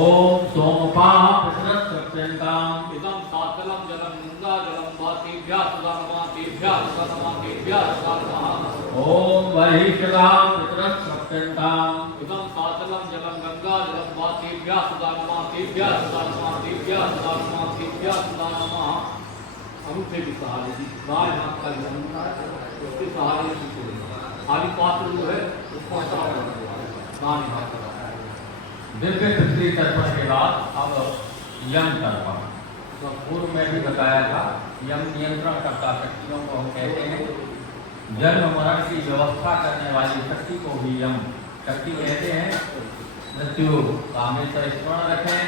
ओम सोमपाः पितरस्त्रभ्यताम्, इदं साधनं जलं गंगा जलं वा तेभ्यः सुधारणा तेभ्यः सुधारणा तेभ्यः सुधारणा। ओम वहिष्ठाः पितरस्त्रभ्यताम्, इदं साधनं जलं गंगा जलं वा तेभ्यः सुधारणा तेभ्यः सुधारणा तेभ्यः सुधारणा तेभ्यः सुधारणा। अंगूठे की सहारे से दाएं हाथ का जो अंगूठा है उसके सहारे से खाली पात्र जो है उसको साफ करना है, दाएं हाथ का। दिव्य पृथ्वी तर्पण के बाद अब यम तर्पण। तो पूर्व में भी बताया था, यम नियंत्रण करता शक्तियों को हम कहते हैं। जन्म मरण की व्यवस्था करने वाली शक्ति को भी यम शक्ति कहते हैं। मृत्यु का हमेशा स्मरण रखें,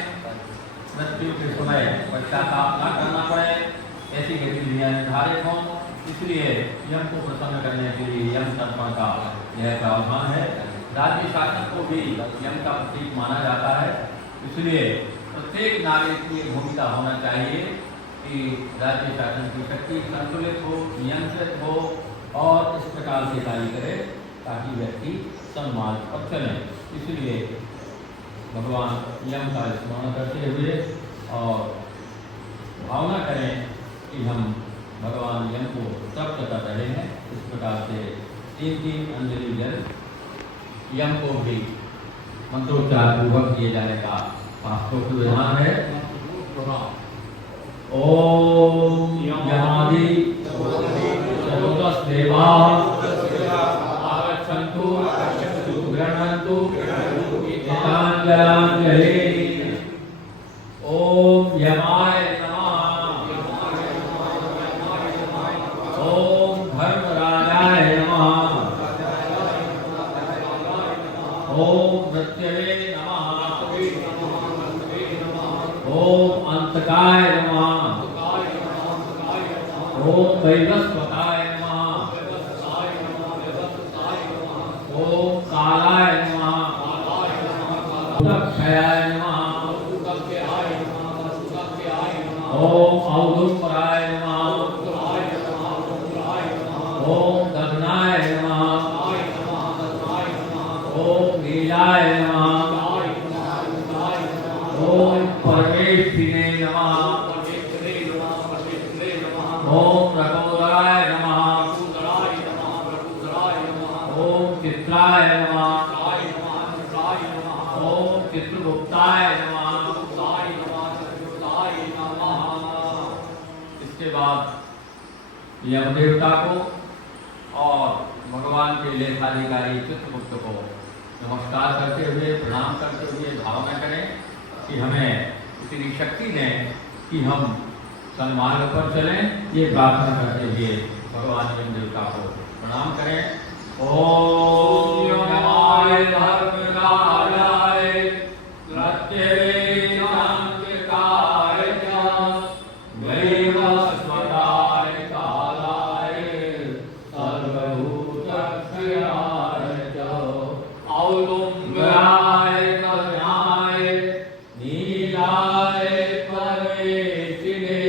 मृत्यु के समय पश्चाताप न करना पड़े, ऐसी गतिविधियाँ निर्धारित हों, इसलिए यम को प्रसन्न करने के लिए यम तर्पण का यह प्रावधान है। राज्य शासन को भी यम का प्रतीक माना जाता है। इसलिए प्रत्येक नागरिक की भूमिका होना चाहिए कि राज्य शासन की शक्ति संतुलित हो, नियंत्रित हो और इस प्रकार से कार्य करे ताकि व्यक्ति सम्मान पर चले। इसलिए भगवान यम का स्मरण करते हुए और भावना करें कि हम भगवान यम को तप्त कर रहे हैं। इस प्रकार से 3 अंजलि जल यम को भी मंत्रोच्चार पूर्वक किए जाने का शास्त्रोक्त विधान है। ओम यमादि चतुर्दश देवा आगच्छन्तु गृह्णन्तु एताञ्जलाञ्जलि। ओम यमाय नमः। ओम धर्मराजाय नमः। ओम मृत्यवे नमः। ओम अंतकाय नमः। ओम वैवस्वताय नमः। ओम कालाय नमः। क्षयाय नमः। ओम औदुम्बराय नमः। ओम गगनाय नमः। ओम नीलाय नमः। ओम परमेष्ठिने नमः। ओम रघुराय नमः। ओम चित्राय नमः। ओम चित्रगुप्ताय नमः। इसके बाद यम देवता को और भगवान के लेखाधिकारी चित्रगुप्त को नमस्कार करते हुए, प्रणाम करते हुए भावना करें कि हमें इतनी शक्ति दें कि हम सन्मार्ग पर चलें। ये प्रार्थना करते हुए भगवान यम देवता को प्रणाम करें। ओम यमाय धर्मराजाय मृत्यवे शान्तिकाय वैवस्वताय कालाय सर्वभूतक्षयाय औदुम्बराय गगनाय नीलाय परमेष्ठिने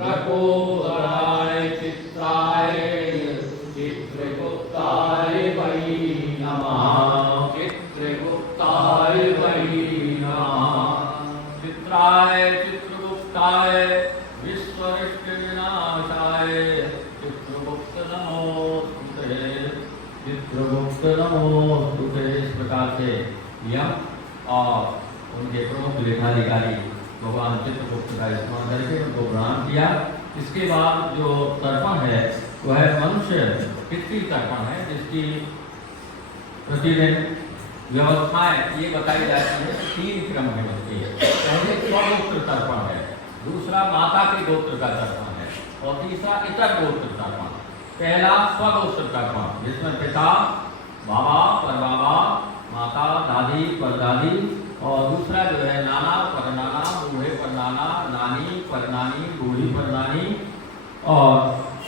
रघुराय चित्राय चित्रगुप्ताय वै नमः। चित्रगुप्ताय वै नमः। चित्राय चित्रगुप्ताय विश्वरिष्ट विनाशाय चित्रगुप्त नमोस्तुते। चित्रगुप्त नमोस्तुते। इस प्रकार से यम और उनके प्रमुख लेखाधिकारी भगवान चित्रगुप्त का स्मरण करके उनको प्रणाम किया। इसके बाद जो तर्पण है वह है मनुष्य पितृ तर्पण है, जिसकी प्रतिदिन व्यवस्थाएं ये बताई जाती है। 3 क्रम में होती है। पहले स्वगोत्र तर्पण है, दूसरा माता के गोत्र का तर्पण है और तीसरा इतर गोत्र तर्पण। पहला स्वगोत्र तर्पण जिसमें पिता, बाबा, परबाबा, माता, दादी, परदादी और दूसरा जो है नाना, परनाना, बूढ़े परनाना, नानी, परनानी, बूढ़ी परनानी और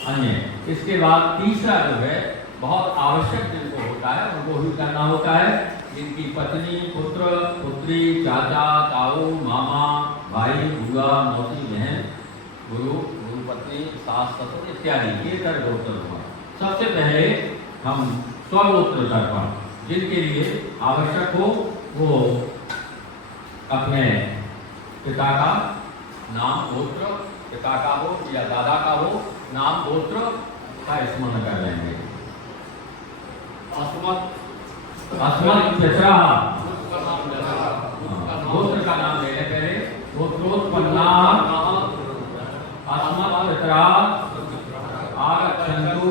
अन्य। इसके बाद तीसरा जो है बहुत आवश्यक जिनको होता है उनको भी करना होता है, जिनकी पत्नी, पुत्र, पुत्री, चाचा, ताऊ, मामा, भाई, बुआ, मौसी, बहन, गुरु, गुरु पत्नी, सास, ससुर इत्यादि ये कर गोत्र हुआ। सबसे पहले हम स्वगोत्र तर्पण जिनके लिए आवश्यक हो वो अपने पिता का नाम गोत्र, पिता का हो या दादा का हो, नाम गोत्र का स्मरण कर लेंगे। अस्मत् पितरा, गोत्र का नाम लेने पहले गोत्रोत्पन्ना अस्मत् पितरा आगच्छन्तु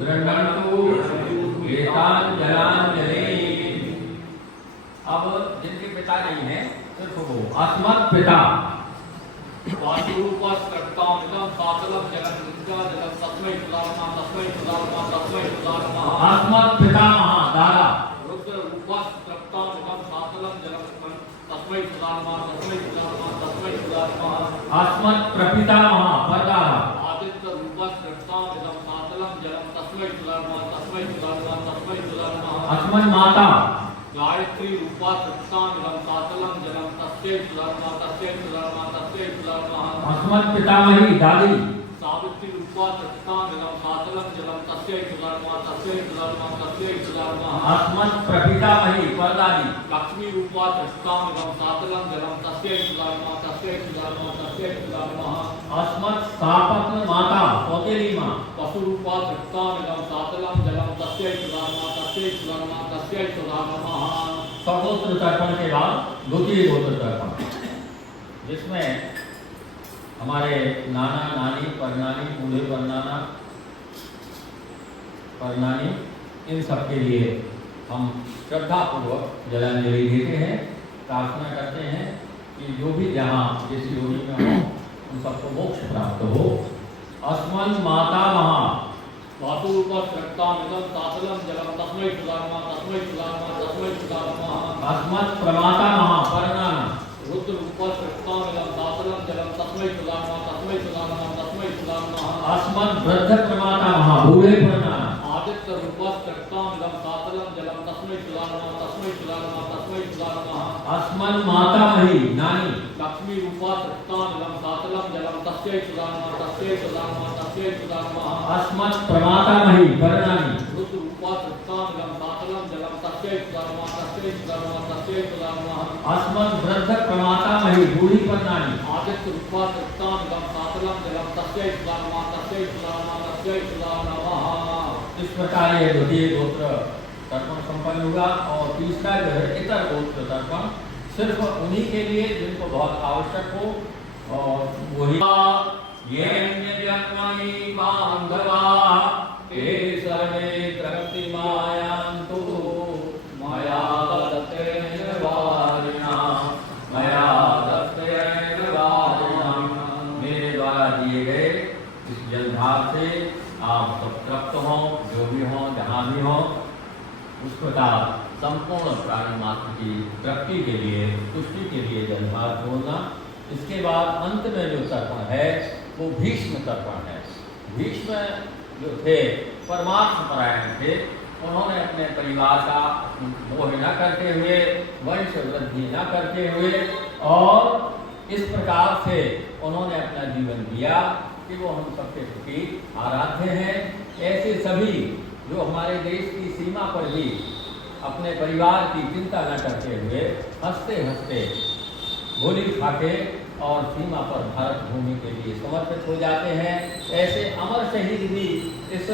गृह्णन्तु एताञ्जलाञ्जलि। अब जिनके पिता नहीं है सिर्फ वो अस्मत् पिता अस्मत् पितामह दादा, अस्मत् प्रपितामह परदादा, अस्मन् माता गायत्री रूपा सत्तांगम सातलम जलम तस्यै सुधर्मा तस्यै सुधर्मा तस्यै सुधर्मा अस्मत् पितामही दादी सावित्री रूपा सत्तांगम सातलम जलम तस्यै सुधर्मा तस्यै सुधर्मा तस्यै सुधर्मा अस्मत् प्रपितामही परदादी लक्ष्मी रूपा सत्तांगम सातलम जलम तस्यै सुधर्मा तस्यै सुधर्मा तस्यै सुधर्मा अस्मत् सापत्न माता सौतेली माँ पशु रूपा सत्तांगम सातलम जलम तस्यै सुधर्मा तस्यै सुधर्मा तस्यै सुधर्मा सगोत्र तर्पण के बाद द्वितीय गोत्र तर्पण, जिसमें हमारे नाना नानी परनानी बूढ़े परनाना परनानी इन सब के लिए हम श्रद्धापूर्वक जलांजलि देते हैं। प्रार्थना करते हैं कि जो भी जहाँ जिस योनि में हो उन सबको मोक्ष प्राप्त हो। अस्मन् माता महा धातु रूपा सत्तांगम सातलम जलम तस्मै सुधर्मा तस्मै सुधर्मा तस्मै सुधर्मा अस्मत् प्रमाता महा परनाना रुद्र रूपा सत्तांगम सातलम जलम तस्मै सुधर्मा तस्मै सुधर्मा तस्मै सुधर्मा अस्मत् वृद्ध प्रमाता महा बूढ़े परनाना आदित्य रूपा सत्तांगम सातलम जलम तस्मै सुधर्मा तस्मै सुधर्मा तस्मै सुधर्मा अस्मन् मातामही नानी लक्ष्मी रूपा सत्तांगम सातलम जलम तस्यै सुधर्मा तस्यै सुधर्मा तस्यै सुधर्मा अस्मत् प्रमातामही परनानी रुद्र रूपा सत्तांगम सातलम जलम तस्यै सुधर्मा तस्यै सुधर्मा तस्यै सुधर्मा अस्मत् वृद्ध प्रमातामही बूढ़ी परनानी आदित्य रूपा सत्तांगम सातलम जलम तस्यै सुधर्मा तस्यै सुधर्मा तस्यै सुधर्मा। इस प्रकार ये द्वितीय गोत्र तर्पण संपन्न हुआ। और तीसरा जो है इतर गोत्र तर्पण, सिर्फ उन्हीं के लिए जिनको बहुत आवश्यक हो और वही ये जन्मनि बांधवा ते सर्वे तृप्तिमायन्तु मया दत्तेन वारिणा मया दत्तेन वारिणा। मेरे द्वारा दिए गए इस जलभार से आप सब तृप्त हों, जो भी हों जहाँ भी हों। उस प्रकार संपूर्ण प्राणी मात्र की तृप्ति के लिए तुष्टि के लिए जलभार छोड़ना। इसके बाद अंत में जो तर्पण है वो भीष्म तर्पण है। भीष्म जो थे परमार्थ परायण थे, उन्होंने अपने परिवार का मोह न करते हुए, वंश वृद्धि न करते हुए और इस प्रकार से उन्होंने अपना जीवन दिया कि वो हम सबके प्रति आराध्य हैं। ऐसे सभी जो हमारे देश की सीमा पर भी अपने परिवार की चिंता न करते हुए हंसते हंसते गोली खाके और सीमा पर भारत भूमि के लिए समर्पित हो जाते हैं, ऐसे अमर शहीद भी इस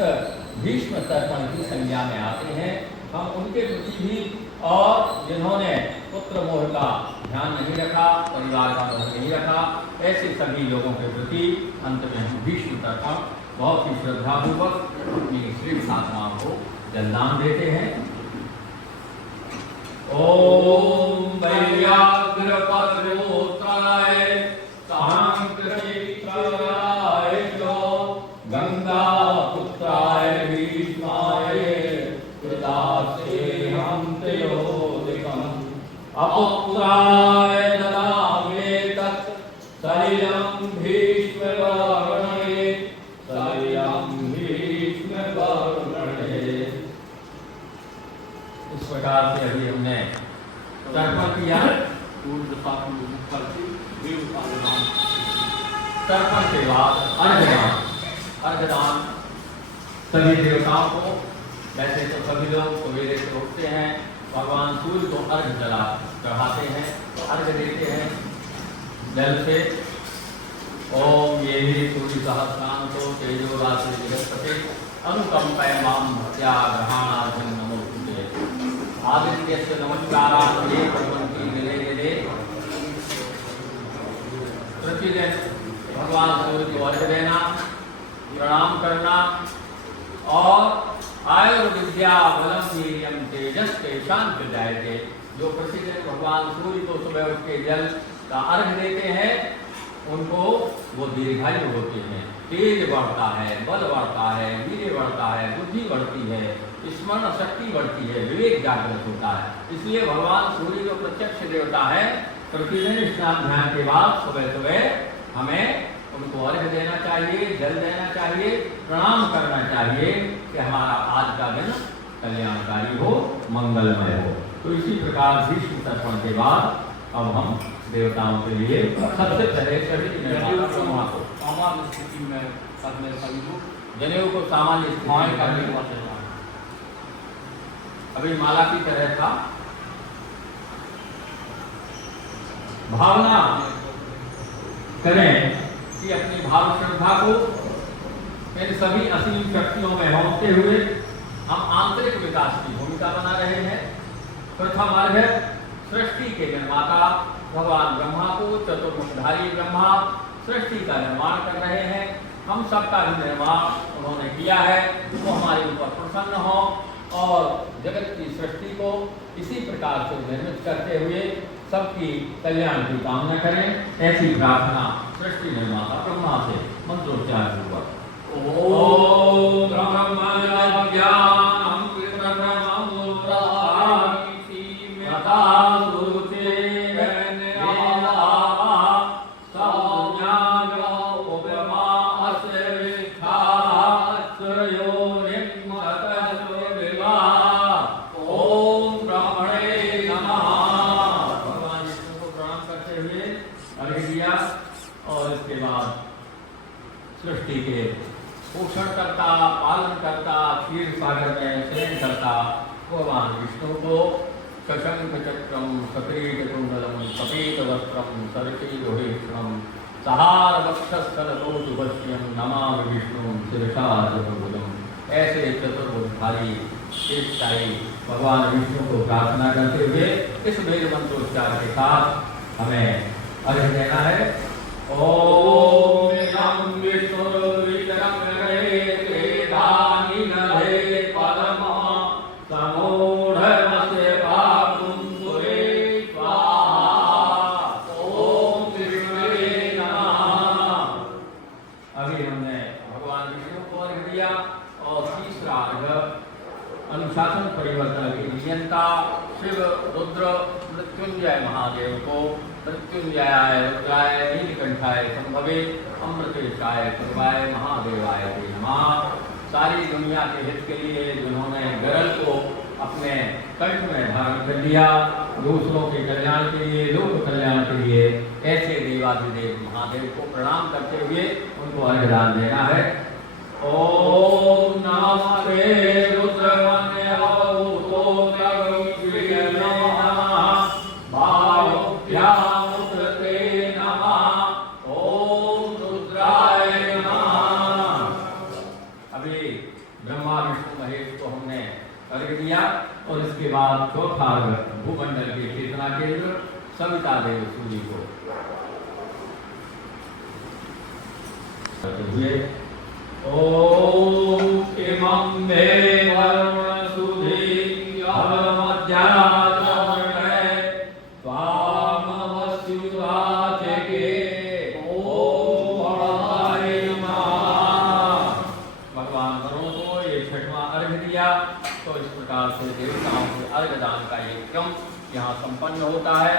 भीष्म तर्पण की संज्ञा में आते हैं। हम उनके प्रति भी, और जिन्होंने पुत्र मोह का ध्यान नहीं रखा, परिवार का मोह नहीं रखा, ऐसे सभी लोगों के प्रति अंत में हम भीष्म तर्पण बहुत ही श्रद्धापूर्वक अपनी श्रेष्ठ आत्माओं को जलदान देते हैं। ओम वैयाग्रपत्रोत्राय सांकृतित्राय गंगा पुत्राय भीष्माय कृतास्ते हम त्र्योदिकम् अपुत्राय ददामि तत् शरीरं भीष्मवर्णे शरीरं भीष्मवर्णे। इस प्रकार से अभी हमने तर्पण किया। तर्पण के बाद अर्घदान। अर्घदान सभी देवताओं को, वैसे तो सभी लोग सवेरे से उठते हैं, भगवान सूर्य को अर्घ चढ़ाते हैं, अर्घ देते हैं जल से। ओम ये ही सूर्य सहस्रांतो तेजो राशि बृहस्पति अनुकंपय माम भक्त्या ग्रहाणार्घ्यं नमोस्तुते। आदित्यस्य नमस्कारान् ये कुर्वन्ति गिरे गिरे। प्रतिदिन भगवान सूर्य को अर्घ्य देना, प्रणाम करना और आयुर्विद्या बलम वीर्यम तेजस तेषां प्रजायते। जो प्रतिदिन भगवान सूर्य को सुबह उठ के जल का अर्घ्य देते हैं, उनको वो दीर्घायु होते हैं, तेज बढ़ता है, बल बढ़ता है, वीर्य बढ़ता है, बुद्धि बढ़ती है, स्मरण शक्ति बढ़ती है, विवेक जागृत होता है। इसलिए भगवान सूर्य जो प्रत्यक्ष देवता है, प्रतिदिन स्नान ध्यान के बाद सुबह सुबह हमें उनको अर्घ्य देना चाहिए, जल देना चाहिए, प्रणाम करना चाहिए कि हमारा आज का दिन कल्याणकारी हो, मंगलमय हो। तो इसी प्रकार भीष्म तर्पण के बाद अब हम देवताओं के लिए सबसे पहले ब्रह्मा को सामान्य स्थिति में करने सभी लोग जनेऊ को सामान्य माय स्थिति करने में वाले हैं। अभी माला की तरह था। भावना करें कि अपनी भाव श्रद्धा को इन सभी असीम शक्तियों में होते हुए हम आंतरिक विकास की भूमिका बना रहे हैं। प्रथम अर्घ सृष्टि के निर्माता भगवान ब्रह्मा को, चतुर्मुखधारी ब्रह्मा सृष्टि का निर्माण कर रहे हैं। हम सबका भी निर्माण उन्होंने किया है, वो हमारे ऊपर प्रसन्न हो और जगत की सृष्टि को इसी प्रकार से निर्मित करते हुए सबकी कल्याण की कामना करें। ऐसी प्रार्थना सृष्टि निर्माता ब्रह्मा से मंत्रोच्चार पूर्वक ओम ब्रह्मज्ञानम प्रथमं प्रभाति मता सुते वेदा सौज्ञानो उपमा अस्विष्ठा त्रयो निम्मतस्व विवा। ओम ब्रह्मणे नमः। भगवान विष्णु को प्रणाम करते हुए अर्घ्य दिया और इसके बाद सृष्टि के पोषण करता, पालन करता, क्षीर सागर में शयन करता भगवान विष्णु को शशंख चक्रम सकृत कुंडलम सफेद वस्त्रम सरसीलोहित्रम सहार वक्षस्थलतोषुभस्यं नमामि विष्णु शिरसा चतुर्भुजम्। ऐसे चतुर्भुजधारी शेषशाही भगवान विष्णु को प्रार्थना करते हुए इस वेद मंत्रोच्चार के साथ हमें अर्घ्य देना है। ओम नमः विष्णुर्विचक्रमे वेदानि नभे पदमः समूढमस्य पाकुं सुरे स्वाहा। ओम विष्णुवे नमः। अभी हमने भगवान विष्णु को अर्घ्य दिया और तीसरा अर्घ्य अनुशासन परिवर्तन के नियंता शिव रुद्र मृत्युंजय महादेव को मृत्युंजयाय रुद्राय नीलकंठाय संभवे अमृतेशाय पूर्वाय महादेवाय ते नमः। सारी दुनिया के हित के लिए जिन्होंने गरल को अपने कंठ में धारण कर लिया, दूसरों के कल्याण के लिए, लोक कल्याण के लिए, ऐसे देवाधिदेव महादेव को प्रणाम करते हुए उनको अर्घ्यदान देना है। ओम नमस्ते रुद्रवन्य अवभूतो नमः भावभ्यामुद्रते नमः। ओम रुद्राय नमः। अभी ब्रह्मा विष्णु महेश को हमने अर्घ्य दिया और इसके बाद चौथा अर्घ्य भूमंडल के चेतना केंद्र सविता देव सूर्य को करते हुए ओम इमं मे वर्णसुधि अवमध्याचमणे त्वामवस्युवाचके ओम भवाय नमः। भगवान वरुण को ये छठवां अर्घ्य दिया। तो इस प्रकार से देवताओं के अर्घ्यदान का ये क्रम यहाँ संपन्न होता है।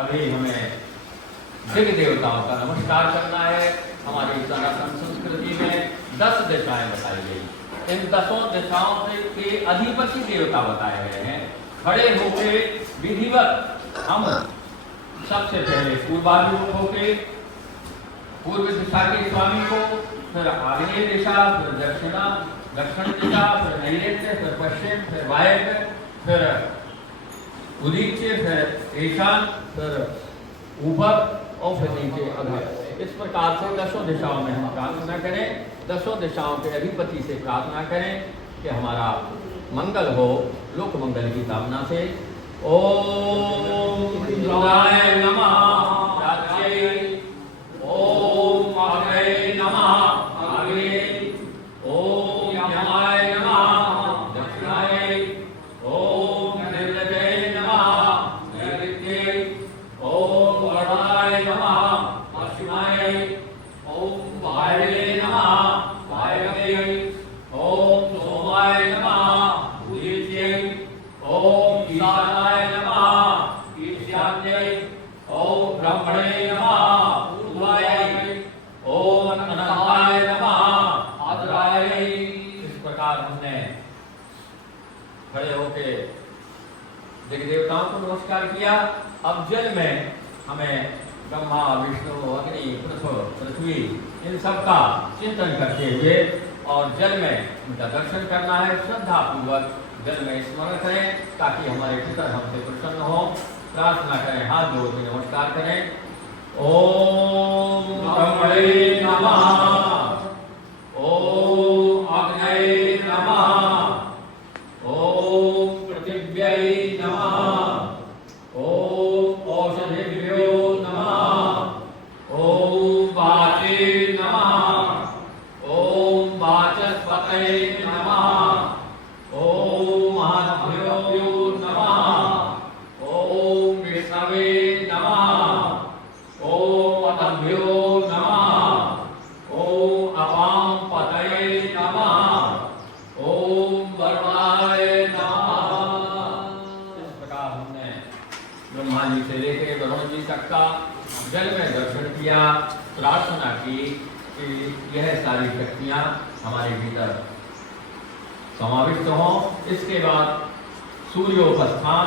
अभी हमें दिव्य देवताओं का नमस्कार करना है। हमारी सनातन संस्कृति में 10 दिशाएं बताई गई। इन 10 दिशाओं के अधिपति देवता बताए गए हैं। खड़े होके विधिवत हम सबसे पहले पूर्वाभिमुख होके पूर्व दिशा के स्वामी को, फिर आग्नेय दिशा, फिर दक्षिणा, दक्षिण दिशा, फिर नैऋत्य, फिर पश्चिम, फिर वायव्य, फिर उदीच्य, फिर ईशान, फिर ऊपर और फिर नीचे अग्नि। इस प्रकार से 10 दिशाओं में हम प्रार्थना करें। 10 दिशाओं के अधिपति से प्रार्थना करें कि हमारा मंगल हो, लोक मंगल की कामना से। ओम इंद्राय नमः राज्ये, ओम अग्नये नमः अग्नये, ओम यमाय नमः दक्षिणाय, ओम निर्लजये नमः नैऋत्ये, ओम वरुणाय नमः पश्चिमाय, ओम वायवे नमः वायव्ये, ओम सोमाय नमः उदीच्ये, ओम ईशानाय नमः ईशान्ये, ओम ब्रह्मणे नमः पूर्वाय, ओम अनंताय नमः आदराय। इस प्रकार हमने खड़े होके देवी देवताओं को नमस्कार किया। अब जल में हमें ब्रह्मा, विष्णु, अग्नि, पृथ्वी इन सब का चिंतन करते हुए और जल में उनका दर्शन करना है। श्रद्धा पूर्वक जल में स्मरण करें ताकि हमारे पितर हमसे प्रसन्न हो। प्रार्थना करें, हाथ जोड़ के नमस्कार करें। ओम ब्रह्मणे नमः, ओम अग्नये नमः, ओम पृथिव्यै नमः, ओम औषधिभ्यो नमः, ओम वाचे नमः, ओम वाचस्पतये नमः, ओम महद्भ्यो नमः, ओम विष्णवे नमः, ओम अतभ्यो नमः, ओम अपां पतये नमः, ओम वरुणाय नमः। इस प्रकार हमने ब्रह्मा जी से लेकर वरुण जी तक का जल में दर्शन किया, प्रार्थना की कि यह सारी शक्तियाँ हमारे भीतर समाविष्ट हों। इसके बाद सूर्योपस्थान,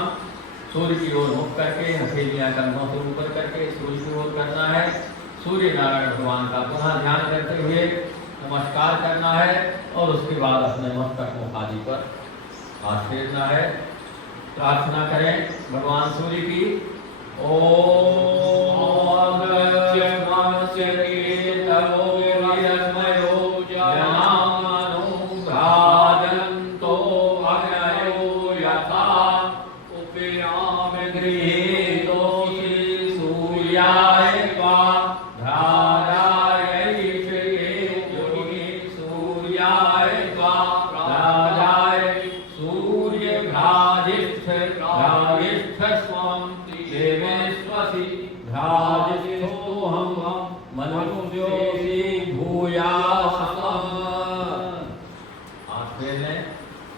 सूर्य की ओर मुख करके हथेलियां कंधों से ऊपर करके सूर्य की ओर करना है। सूर्य नारायण भगवान का पुनः ध्यान करते हुए नमस्कार करना है और उसके बाद अपने मस्तक मुख आदि पर हाथ फेरना है। प्रार्थना करें भगवान सूर्य की। ओम नमः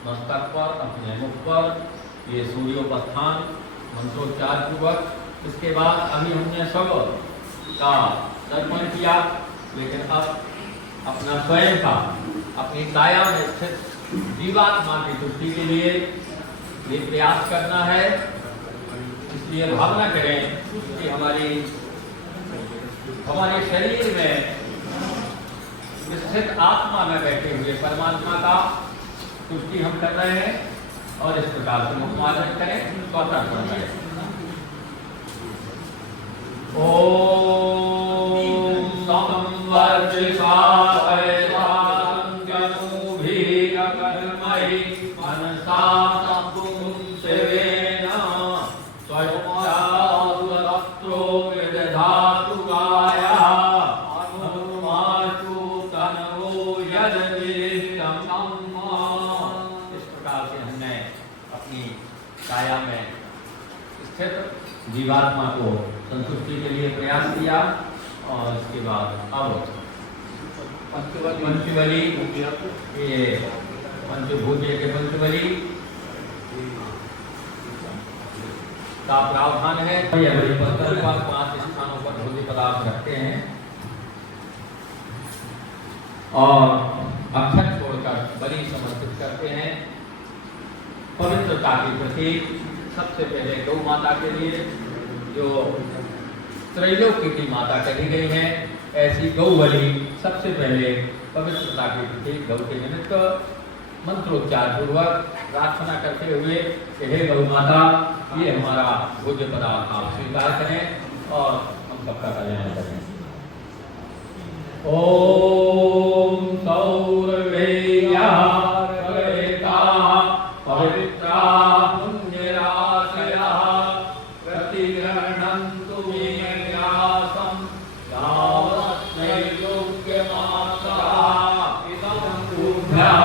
मस्तक पर, अपने मुख पर ये सूर्योपस्थान मंत्रोच्चार पूर्वक। इसके बाद अभी हमने सब का दर्पण किया, लेकिन अब अपना स्वयं का अपनी काया में स्थित जीवात्मा की तुष्टि के लिए ये प्रयास करना है। इसलिए भावना करें कि हमारे शरीर में स्थित आत्मा में बैठे हुए परमात्मा का तुष्टि हम कर रहे हैं और इस प्रकार से मुखमार्जन करें, स्वतः करें। ओम संवर्षिषा मनसा शिवेन स्वच्छात्रो विदधातु गाया अनुमातु तनवो यद्विष्टम्। इस प्रकार से हमने अपनी काया में स्थित जीवात्मा को संतुष्टि के लिए प्रयास किया और इसके बाद अब पंचबली, ये पंचभूतियों के पंचबली का प्रावधान है। बलि पत्थर पर 5 स्थानों पर भोज्य पदार्थ रखते हैं और अक्षत छोड़कर बलि समर्पित करते हैं। पवित्रता के प्रतीक सबसे पहले गौ माता के लिए, जो त्रैलोक्य की माता कही गई है, ऐसी गौ बलि सबसे पहले पवित्रता के प्रतीक गौ के निमित्त मंत्रोच्चार पूर्वक प्रार्थना करते हुए कि हे गौ माता, ये हमारा भोज्य पदार्थ आप स्वीकार करें और हम सबका कल्याण करें। ओम सौरभेया पवित्रा पुण्यराशया प्रतिगृह्णन्तु मे व्यासं यावत्त्रैलोक्यमात्रा इदं तुभ्यः।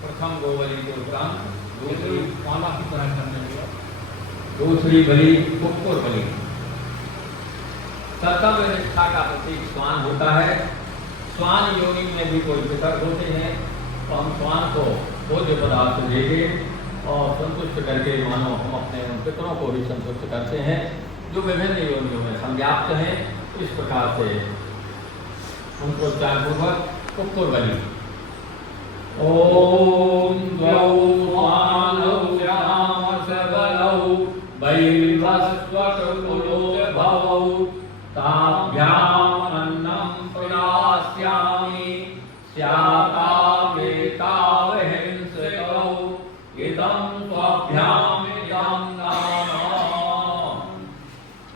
प्रथम गोबली के उपरांत दूसरी माला की तरह करने लगा, दूसरी बलि कुक्कुर बलि। कर्तव्य निष्ठा का प्रतीक श्वान होता है। श्वान योनि में भी कोई पितर होते हैं तो हम श्वान को भोज्य पदार्थ देके और संतुष्ट करके मानो हम अपने उन पितरों को भी संतुष्ट करते हैं जो विभिन्न योनियों में संव्याप्त हैं। इस प्रकार से उनको चार पूर्वक कुक्कुर बलि। ॐ द्वौ स्वानौ श्याम सबलौ वैवस्वतुलो भवौ ताभ्याम् अन्नं प्रदास्यामि स्यातावेतावहिंसकौ इदं त्वभ्यामिदं नाम।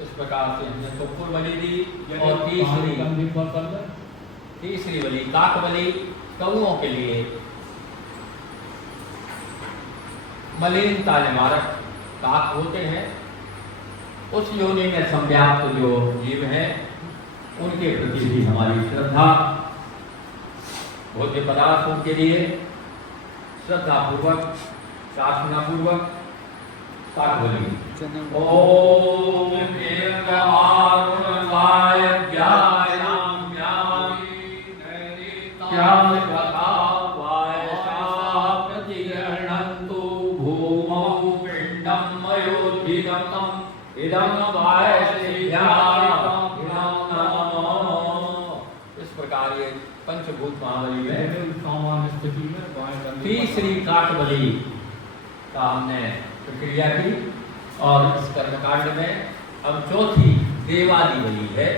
इस प्रकार से हमने कपूर बलि दी। और तीसरी बलि काक बलि कौओं के लिए मलिनता निवारक काक होते हैं। उस योनि में संव्याप्त जो जीव हैं उनके प्रति भी हमारी श्रद्धा, भोज्य पदार्थों के लिए श्रद्धा पूर्वक प्रार्थना पूर्वक काक बलि। ओम इस प्रकार ये पंचभूत महाबली में सामान्य स्थिति में तीसरी काक बलि का हमने प्रक्रिया की। और इस कर्मकांड में अब चौथी देवाली बलि है।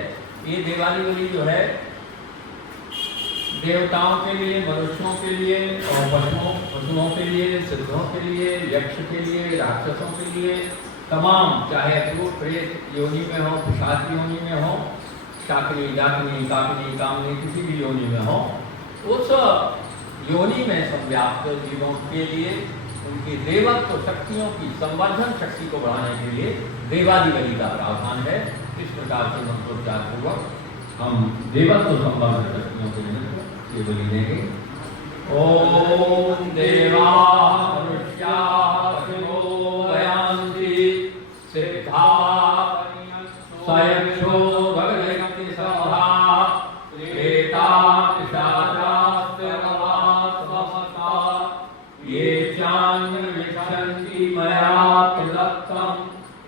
ये देवाली बलि जो है देवताओं के लिए, मनुष्यों के लिए और पशुओं के लिए, सिद्धों के लिए, यक्ष के लिए, राक्षसों के लिए, तमाम, चाहे भूत प्रेत योनि में हो, पिशाच योनि में हो, शाकनी, डाकनी, काकनी, कामनी, किसी भी योनि में हो, उस योनि में संव्याप्त जीवों के लिए उनकी देवत्व शक्तियों की संवर्धन शक्ति को बढ़ाने के लिए देवाली बलि का प्रावधान है। इस प्रकार से मंत्रोच्चार पूर्वक हम देवत्व संवर्धन शक्तियों के लिए ये बलि देंगे। ओम देवा मनुष्या सिद्धा स्वयंशो भगवती सभा प्रेता पिशाचास्त्रवास्वमता ये चान्विशन्ति मया प्रदत्तम्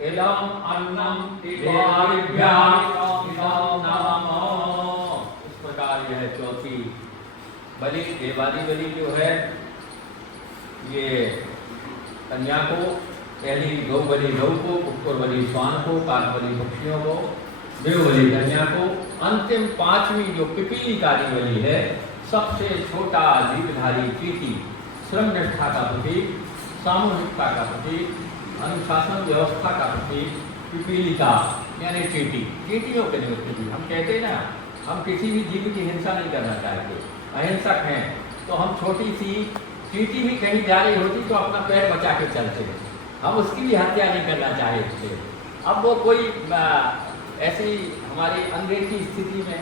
इदं अन्नं देवाभ्यां नमः। इस प्रकार यह चौथी बलि देवाली बलि जो है ये कन्या को, पहली गौ बलि गौ को, कुक्कुर बलि श्वान को, काक बलि पक्षियों को, देव बलि कन्या को, अंतिम पांचवी जो पिपीलिकारी बलि है, सबसे छोटा जीवधारी चींटी, श्रम निष्ठा का प्रतीक, सामूहिकता का प्रतीक, अनुशासन व्यवस्था का प्रतीक पिपीलिका यानी चींटी। चींटियों के निमित्त भी हम कहते हैं ना, हम किसी भी जीव की हिंसा नहीं करना चाहते, अहिंसक हैं। तो हम छोटी सी चींटी भी कहीं जा रही होती तो अपना पैर बचा के चलते हैं, हम उसकी भी हत्या नहीं करना चाहते। अब वो कोई ऐसी हमारी अनदेखी स्थिति में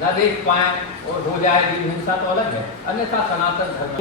न देख पाए और हो जाए जीव हिंसा तो अलग है, अन्यथा सनातन धर्म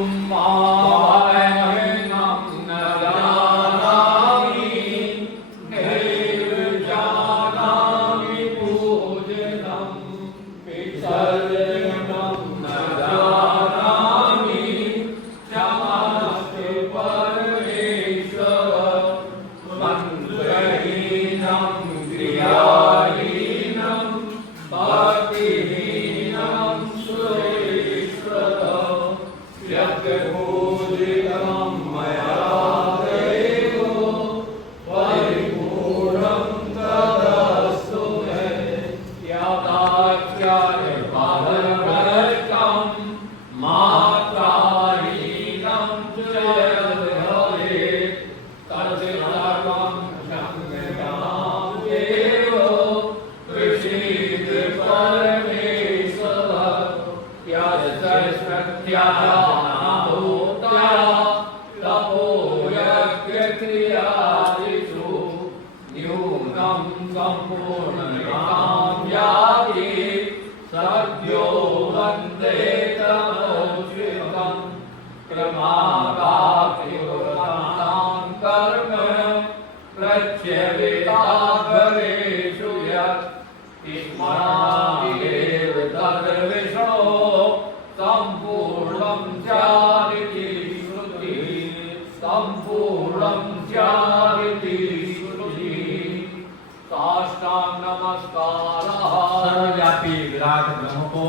सर्वव्यापी विराट ब्रह्म को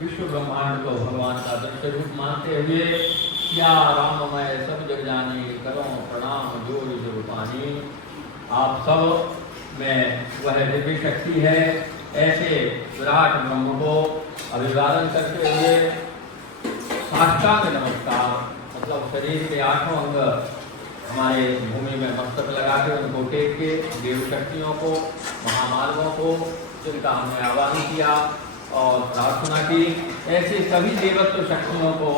विश्व ब्रह्मांड को भगवान का दृश्य रूप मानते हुए या राममय सब जग जानी करो प्रणाम जोड़ रूपानी। आप सब में वह दिव्य शक्ति है, ऐसे विराट ब्रह्म को अभिवादन करते हुए साष्टांग नमस्कार, मतलब शरीर के 8 अंग हमारे भूमि में मस्तक लगा के उनको टेक के देव शक्तियों को, महामानवों को जिनका हमने आह्वान किया और प्रार्थना की, ऐसे सभी देवत्व शक्तियों को,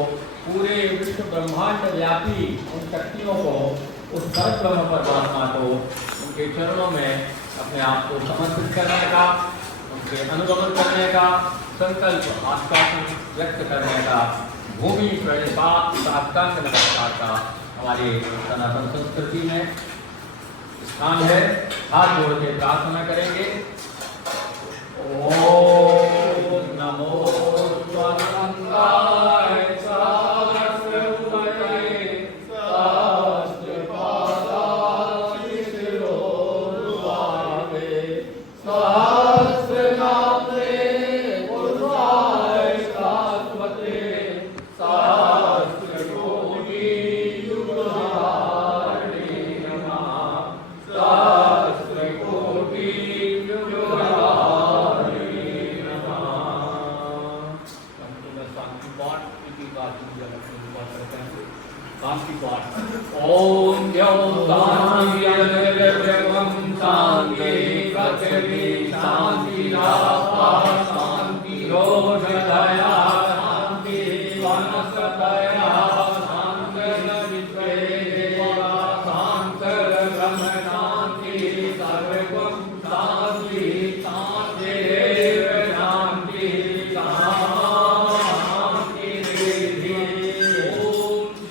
पूरे विश्व ब्रह्मांड व्यापी उन शक्तियों को, उस परब्रह्म परमात्मा को उनके चरणों में अपने आप को समर्पित करने का, उनके अनुगमन करने का संकल्प आश्वासन व्यक्त करने का भूमि प्रणिपात साष्टांग नमस्कार का हमारी सनातन संस्कृति में स्थान है। हाथ जोड़ के प्रार्थना करेंगे। ओम नमो स्वानंदाय सहस्रपादाय सहस्रपादाय सहस्रनामे पुरुषाय शाश्वते सहस्रकोटि युगधारिणे नमः। सहस्रकोटि ओम शांति पृथ्वी शांति शांति रोषधया शांति वनस्पतया शांति शांकर ब्रह्म शांति सर्वं शांति शांति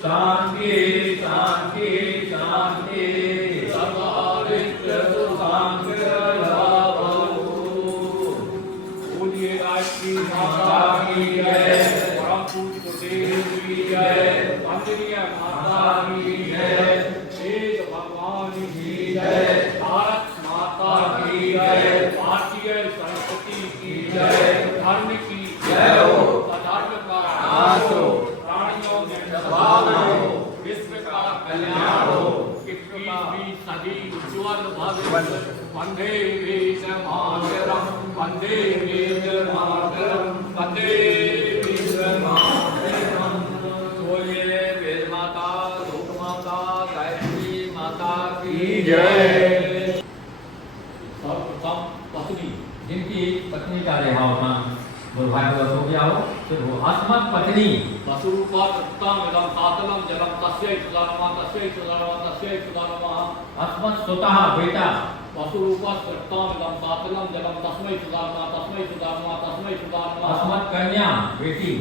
शांति शांति शांति शांति सर्वारिष्ट पूज्य राष्ट्रीय माता की जय, परम पूज्य देव की जय, वंदनीय माता की जय, वेद भगवान की जय, भारत माता की जय, भारतीय संस्कृति की जय, धर्म की जय हो, अधर्म का नाश हो, प्राणियों के सद्भाव हो, विश्व का कल्याण हो, 21वीं सदी उज्ज्वल भविष्य। वंदे वेद मातरम, वंदे वेद मातरम, वंदे वेद मातरम। बोलिए वेद माता, लोक माता, गायत्री माता की जय। सर्वप्रथम पत्नी, जिनकी पत्नी का देहावसान दुर्भाग्यवश हो गया हो, फिर वो अस्मत् पत्नी वसुरूपात् उत्तम इदं सातलम जलम तस्यै सुदानमा तस्यै सुदानमा तस्यै सुदानमा। अस्मत् स्वतः बेटा वसुरूपात् उत्तम इदं सातलम जलम तस्मै सुदानमा तस्मै सुदानमा तस्मै सुदानमा। अस्मत् कन्या बेटी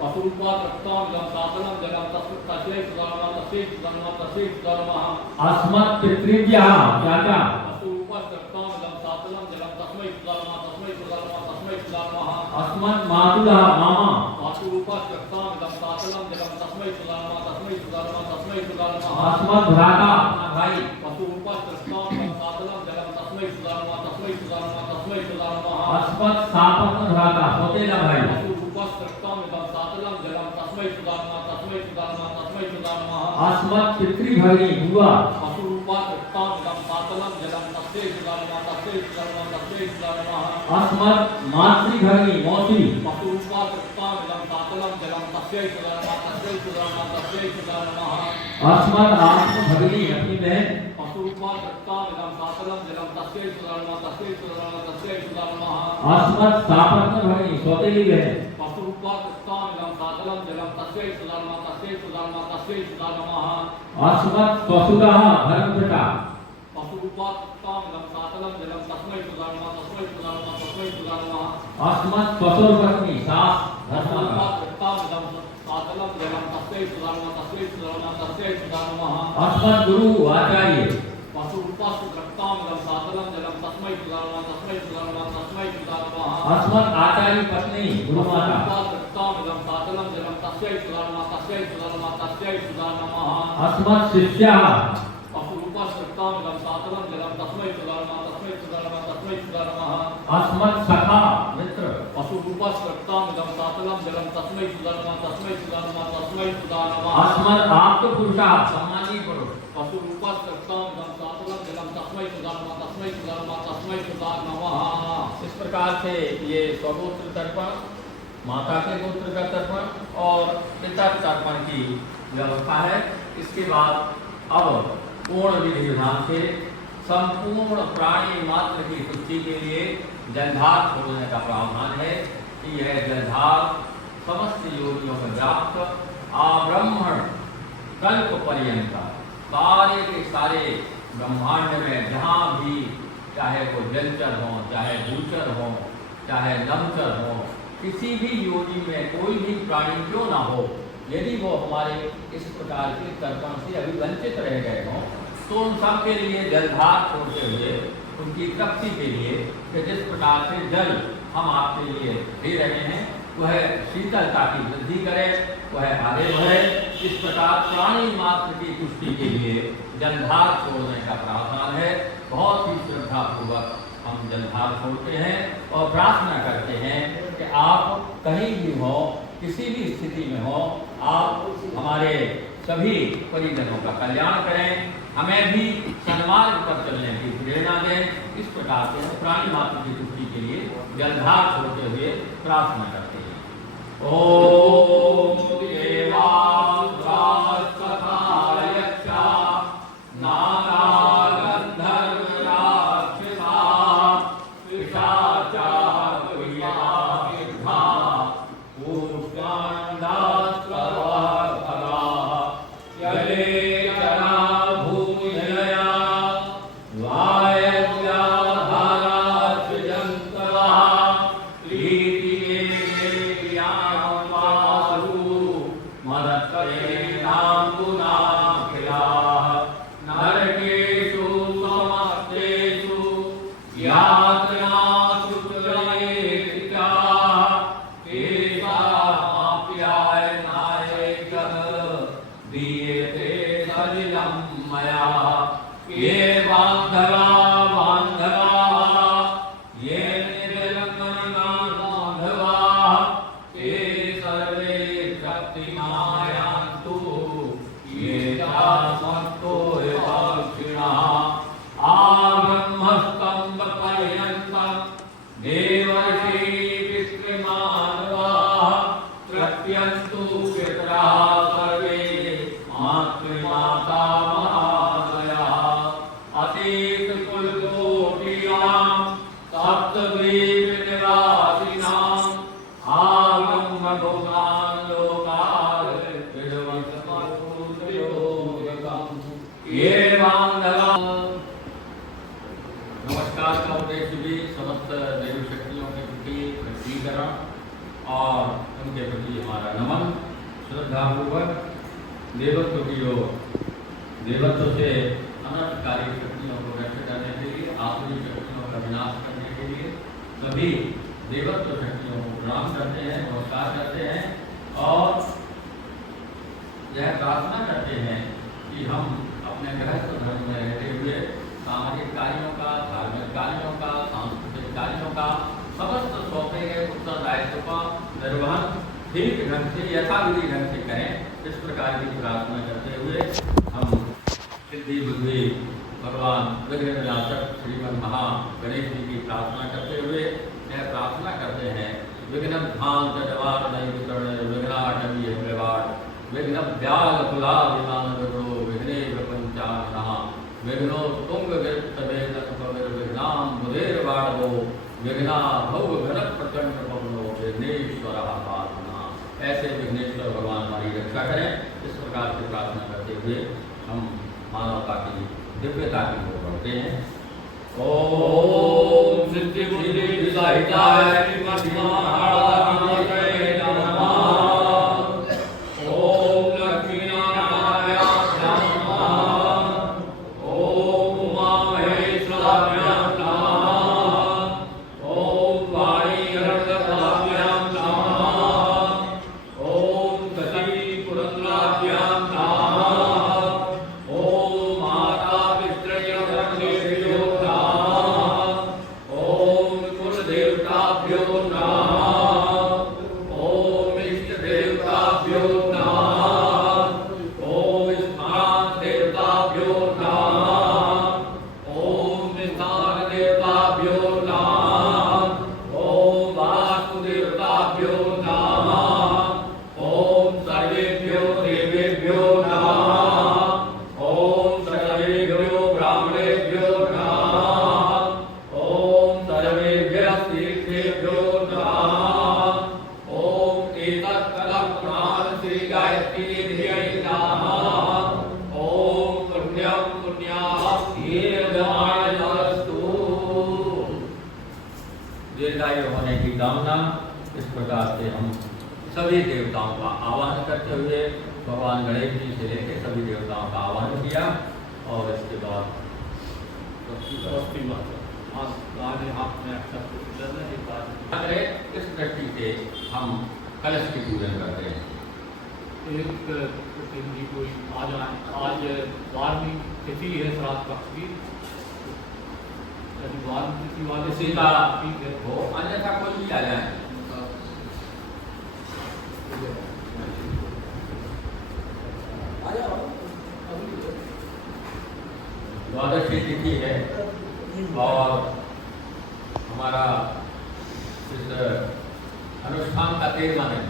वसुरूपात् उत्तम इदं सातलम जलम तस्यै सुदानमा तस्यै सुदानमा तस्यै सुदानमा। अस्मत् पितृभ्यः चाचा वसुरूपात् उत्तम इदं सातलम जलम तस्मै सुदानमा तस्मै सुदानमा तस्मै सुदानमा। अस्मत् मातुलः मामा वसुरूपात् उत्तम इदं सातलम जलम तस्मै सुदानमा तस्मै सुदानमा तस्मै सुदानमा। अस्मत् भ्राता भाई वसुरूपात् उत्तम इदं सातलम जलम तस्मै सुदानमा तस्मै सुदानमा तस्मै सुदानमा। अस्मत् सापत्न भ्राता सौतेला भाई वसुरूपात् उत्तम इदं सातलम जलम तस्मै सुदानमा तस्मै सुदानमा तस्मै सुदानमा। अस्मत् पितृभगिनी बुआ वसुरूपात् उत्तम इदं सातलम जलम तस्मै सुदानमा तस्मै सुदानमा तस्मै सुदानमा। अस्मत् मातृभगिनी मौसी वसुरूपात् उत्तम इदं सातलम जलम तस्मै सुदानमा तस्मै सुदानमा तस्मै सुदानमा। अस्मत् आत्मभगिनी अपनी बहन वसुरूपात् उत्तम इदं सातलम जलम तस्मै सुदानमा तस्मै सुदानमा तस्मै सुदानमा। अस्मत् सापत्न भगिनी सौतेली बहन वसुरूपात् उत्तम इदं सातलम जलम तस्मै सुदानमा तस्मै सुदानमा तस्मै सुदानमा। अस्मत् स्वसुरः धर्मभृता वसुरूपात् उत्तम इदं सातलम जलम तस्मै सुदानमा तस्मै सुदानमा तस्मै सुदानमा। अस्मत् स्वसुर पत्नी सास वसुरूपात् उत्तम इदं सातलम जलम तस्मै सुदानमा तस्मै सुदानमा तस्मै सुदानमा। अस्मत् गुरु आचार्य वसुरूपात् उत्तम इदं सातलम जलम तस्मै सुदानमा तस्मै सुदानमा तस्मै सुदानमा। अस्मत् आचार्य पत्नी गुरु माता उत्तम इदं सातलम जलम तस्मै सुदानमा तस्मै सुदानमा तस्मै सुदानमा। अस्मत् शिष्यः वसुरूपात् उत्तम इदं सातलम जलम तस्मै सुदानमा तस्मै सुदानमा तस्मै सुदानमा। अस्मत् सखा मित्र पशुरूपस्कृतं इदं सातलं जलं तस्मै सुधा नमः तस्मै सुधा नमः तस्मै सुधा नमः। अस्मत् आप तो पुरुषार्थ सम्मानी करो। पशुरूपस्कृतं इदं सातलं जलं तस्मै सुधा नमः तस्मै सुधा नमः तस्मै सुधा नमः। इस प्रकार से ये स्वगोत्र तर्पण, माता के गोत्र का तर्पण और पिता तर्पण की व्यवस्था है। इसके बाद अब पूर्ण विधि विधान से संपूर्ण प्राणी मात्र की तुष्टि के लिए जलधार छोड़ने का प्रावधान है कि यह जलधार समस्त योनियों में व्याप्त आब्रह्मण कल्प पर्यंत सारे के सारे ब्रह्मांड में जहाँ भी, चाहे वो जलचर हो, चाहे भूचर हो, चाहे लंबचर हो, किसी भी योनि में कोई भी प्राणी क्यों ना हो, यदि वो हमारे इस प्रकार के तर्पण से अभी वंचित रह गए हों, तो उन सब के लिए जलधार छोड़ते हुए उनकी तृप्ति के लिए कि जिस प्रकार से जल हम आपके लिए दे रहे हैं वह शीतलता की वृद्धि करे, वह आगे बढ़े, इस प्रकार प्राणी मात्र की पुष्टि के लिए जलधार छोड़ने का प्रावधान है। बहुत ही श्रद्धा पूर्वक हम जलधार छोड़ते हैं और प्रार्थना करते हैं कि आप कहीं भी हो, किसी भी स्थिति में हो, आप हमारे सभी परिजनों का कल्याण करें, हमें भी सन्मार्ग पर चलने की प्रेरणा दें। इस प्रकार से हम प्राणी मात्र की तुष्टि के लिए जलधार छोड़ते हुए प्रार्थना करते हैं। ओम नमस्कार का उद्देश्य भी समस्त देव शक्तियों के प्रति वशीकरण और उनके प्रति हमारा नमन, श्रद्धापूर्वक देवत्व की ओर, देवत्व से अनर्थकारी शक्तियों को नष्ट करने के लिए, आसुरी शक्तियों का विनाश करने के लिए सभी देवत्व शक्तियों को प्रणाम करते हैं, नमस्कार करते हैं और यह प्रार्थना करते हैं कि हम अपने गृहस्थ धर्म में रहते हुए सामाजिक कार्यों का, धार्मिक कार्यों का, सांस्कृतिक कार्यों का समस्त सौंपे गए उत्तरदायित्व का निर्वहन ठीक ढंग से, यथाविधि ढंग से करें। इस प्रकार की प्रार्थना करते हुए हम सिद्धि बुद्धि भगवान विघ्न विनाशक श्रीमन महा गणेश जी की प्रार्थना करते हुए यह प्रार्थना करते हैं। विघ्न ध्यान चटवार नहीं विकर्ण विघ्नाटवी हृवाट विघ्न व्याल कुला विमान विघ्नो विघ्ने प्रपंचानः विघ्नो तुंग विघ्नाम बुधेर बाढ़ो विघ्ना भव घन प्रचंड पवनो विघ्नेश्वर पालना। ऐसे विघ्नेश्वर भगवान हमारी रक्षा करें। इस प्रकार से प्रार्थना करते हुए हम मानवता की दिव्यता की ओर बढ़ते हैं। ओम सिद्धि बुद्धि विदाहिताय ओम कुल देवताभ्यो नमः। प्रकार से हम सभी देवताओं का आह्वान करते हुए भगवान गणेश जी से लेकर सभी देवताओं का आह्वान किया और इसके बाद सरस्वती माता दाहिने हाथ में अक्षर पुष्प लेना है, एक बात इस दृष्टि से हम कलश की पूजन करते हैं। एक जी कोई आज 12वीं तिथि है श्राद्ध पक्ष की, यदि 12वीं तिथि वाले किसी का ठीक है हो, अन्यथा कोई भी आ जाए। द्वादशी तिथि है और हमारा इस अनुष्ठान का 13वां दिन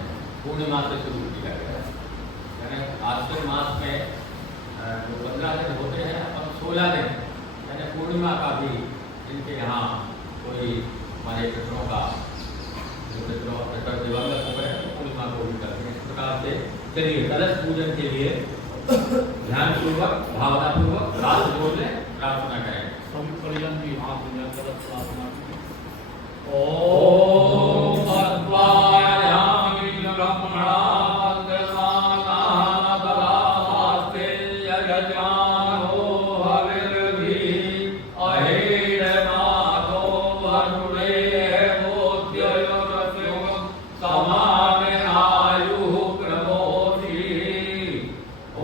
पूर्णिमा से शुरू किया गया है। यानी आश्विन मास में जो 15 दिन होते हैं और 16 दिन यानी पूर्णिमा का भी इनके यहाँ कोई हमारे पितरों का जो पितर दिवंगत हो गए तो पूर्णिमा को भी करते हैं। इस प्रकार से चलिए कलश पूजन के लिए ध्यानपूर्वक भावनापूर्वक रात बोले प्रार्थना करें। सभी परिजन भी हाथ में गलत प्रार्थना करें। ओम तत्वायामि ब्रह्मणाग्रसानादरास्ते यजमानो हविर्भि अहेरनाथो वरुणेर्मोद्ययोरस्यो समानायुः प्रमोदि।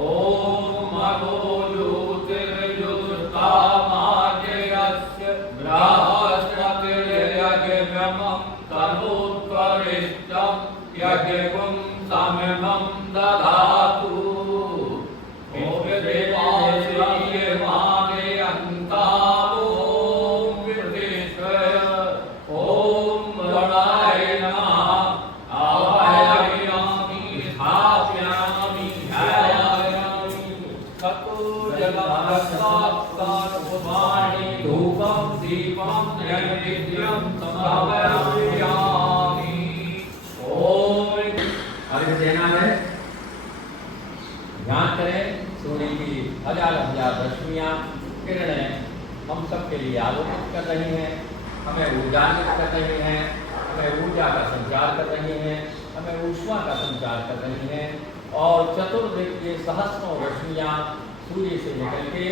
ओम अगोजुतिर्युक्तामाद्यस्य बृहस्पतिर्यज्ञमं तनोत्तरिष्टं यज्ञं समिमं दधातु। ओम देवास्यमाने अन्तावो विदेशय। ओम गणाय नमः। आवाहयामि स्थापयामि ध्यायामि। ततो जलहस्तात्तात्पुष्पाणि धूपं दीपं नैवेद्यं समर्पयामि। ओम अर्घ्य देना है। ध्यान करें सूर्य की हजार हजार रश्मियाँ किरणें हम सब के लिए आलोकित कर रही हैं, हमें ऊर्जान्वित कर रही हैं, हमें ऊर्जा का संचार कर रही हैं, हमें ऊष्मा का संचार कर रही हैं और चतुर्दिक के सहस्रों रश्मियाँ सूर्य से निकल के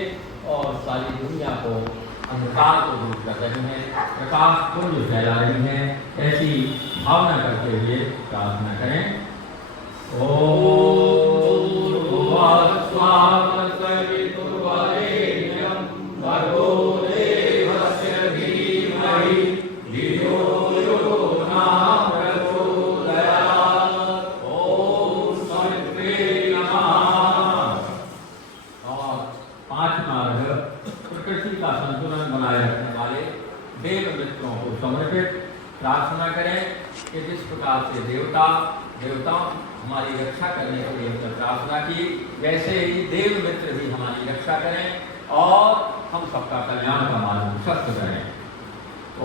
और सारी दुनिया को अंधकार को दूर कर रही हैं, प्रकाश पुंज फैला रही हैं। ऐसी भावना करते हुए प्रार्थना करें। ओम सवितुर्वरेण्यं भर्गो देवस्य धीमहि धियो यो नः प्रचोदयात्। ओम सवित्रे नमः। और 5वां अर्घ्य प्रकृति का संतुलन बनाए रखने वाले देव मित्रों को समर्पित। प्रार्थना करें कि जिस प्रकार से देवताओं हमारी रक्षा करने के लिए हमसे प्रार्थना की, वैसे ही देव मित्र भी हमारी रक्षा करें और हम सबका कल्याण का मार्ग प्रशस्त करें।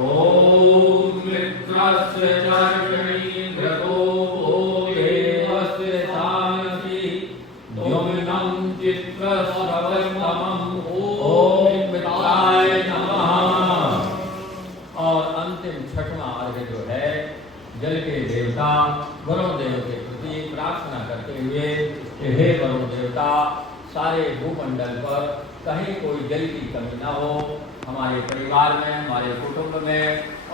ओम मित्रस्य चरणीन्द्रतो देवस्य सायसि द्योमिनं चित्रश्रवणमं ओम मित्राय नमः। और अंतिम 6वां अर्घ्य जो है जल के देवता वरुण देव के प्रति प्रार्थना करते हुए कि हे वरुण देवता, सारे भूमंडल पर कहीं कोई जल की कमी ना हो, हमारे परिवार में, हमारे कुटुंब में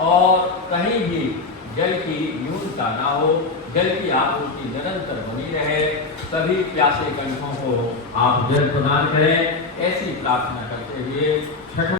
और कहीं भी जल की न्यूनता ना हो, जल की आपूर्ति निरंतर बनी रहे, सभी प्यासे कंठों को आप जल प्रदान करें। ऐसी प्रार्थना करते हुए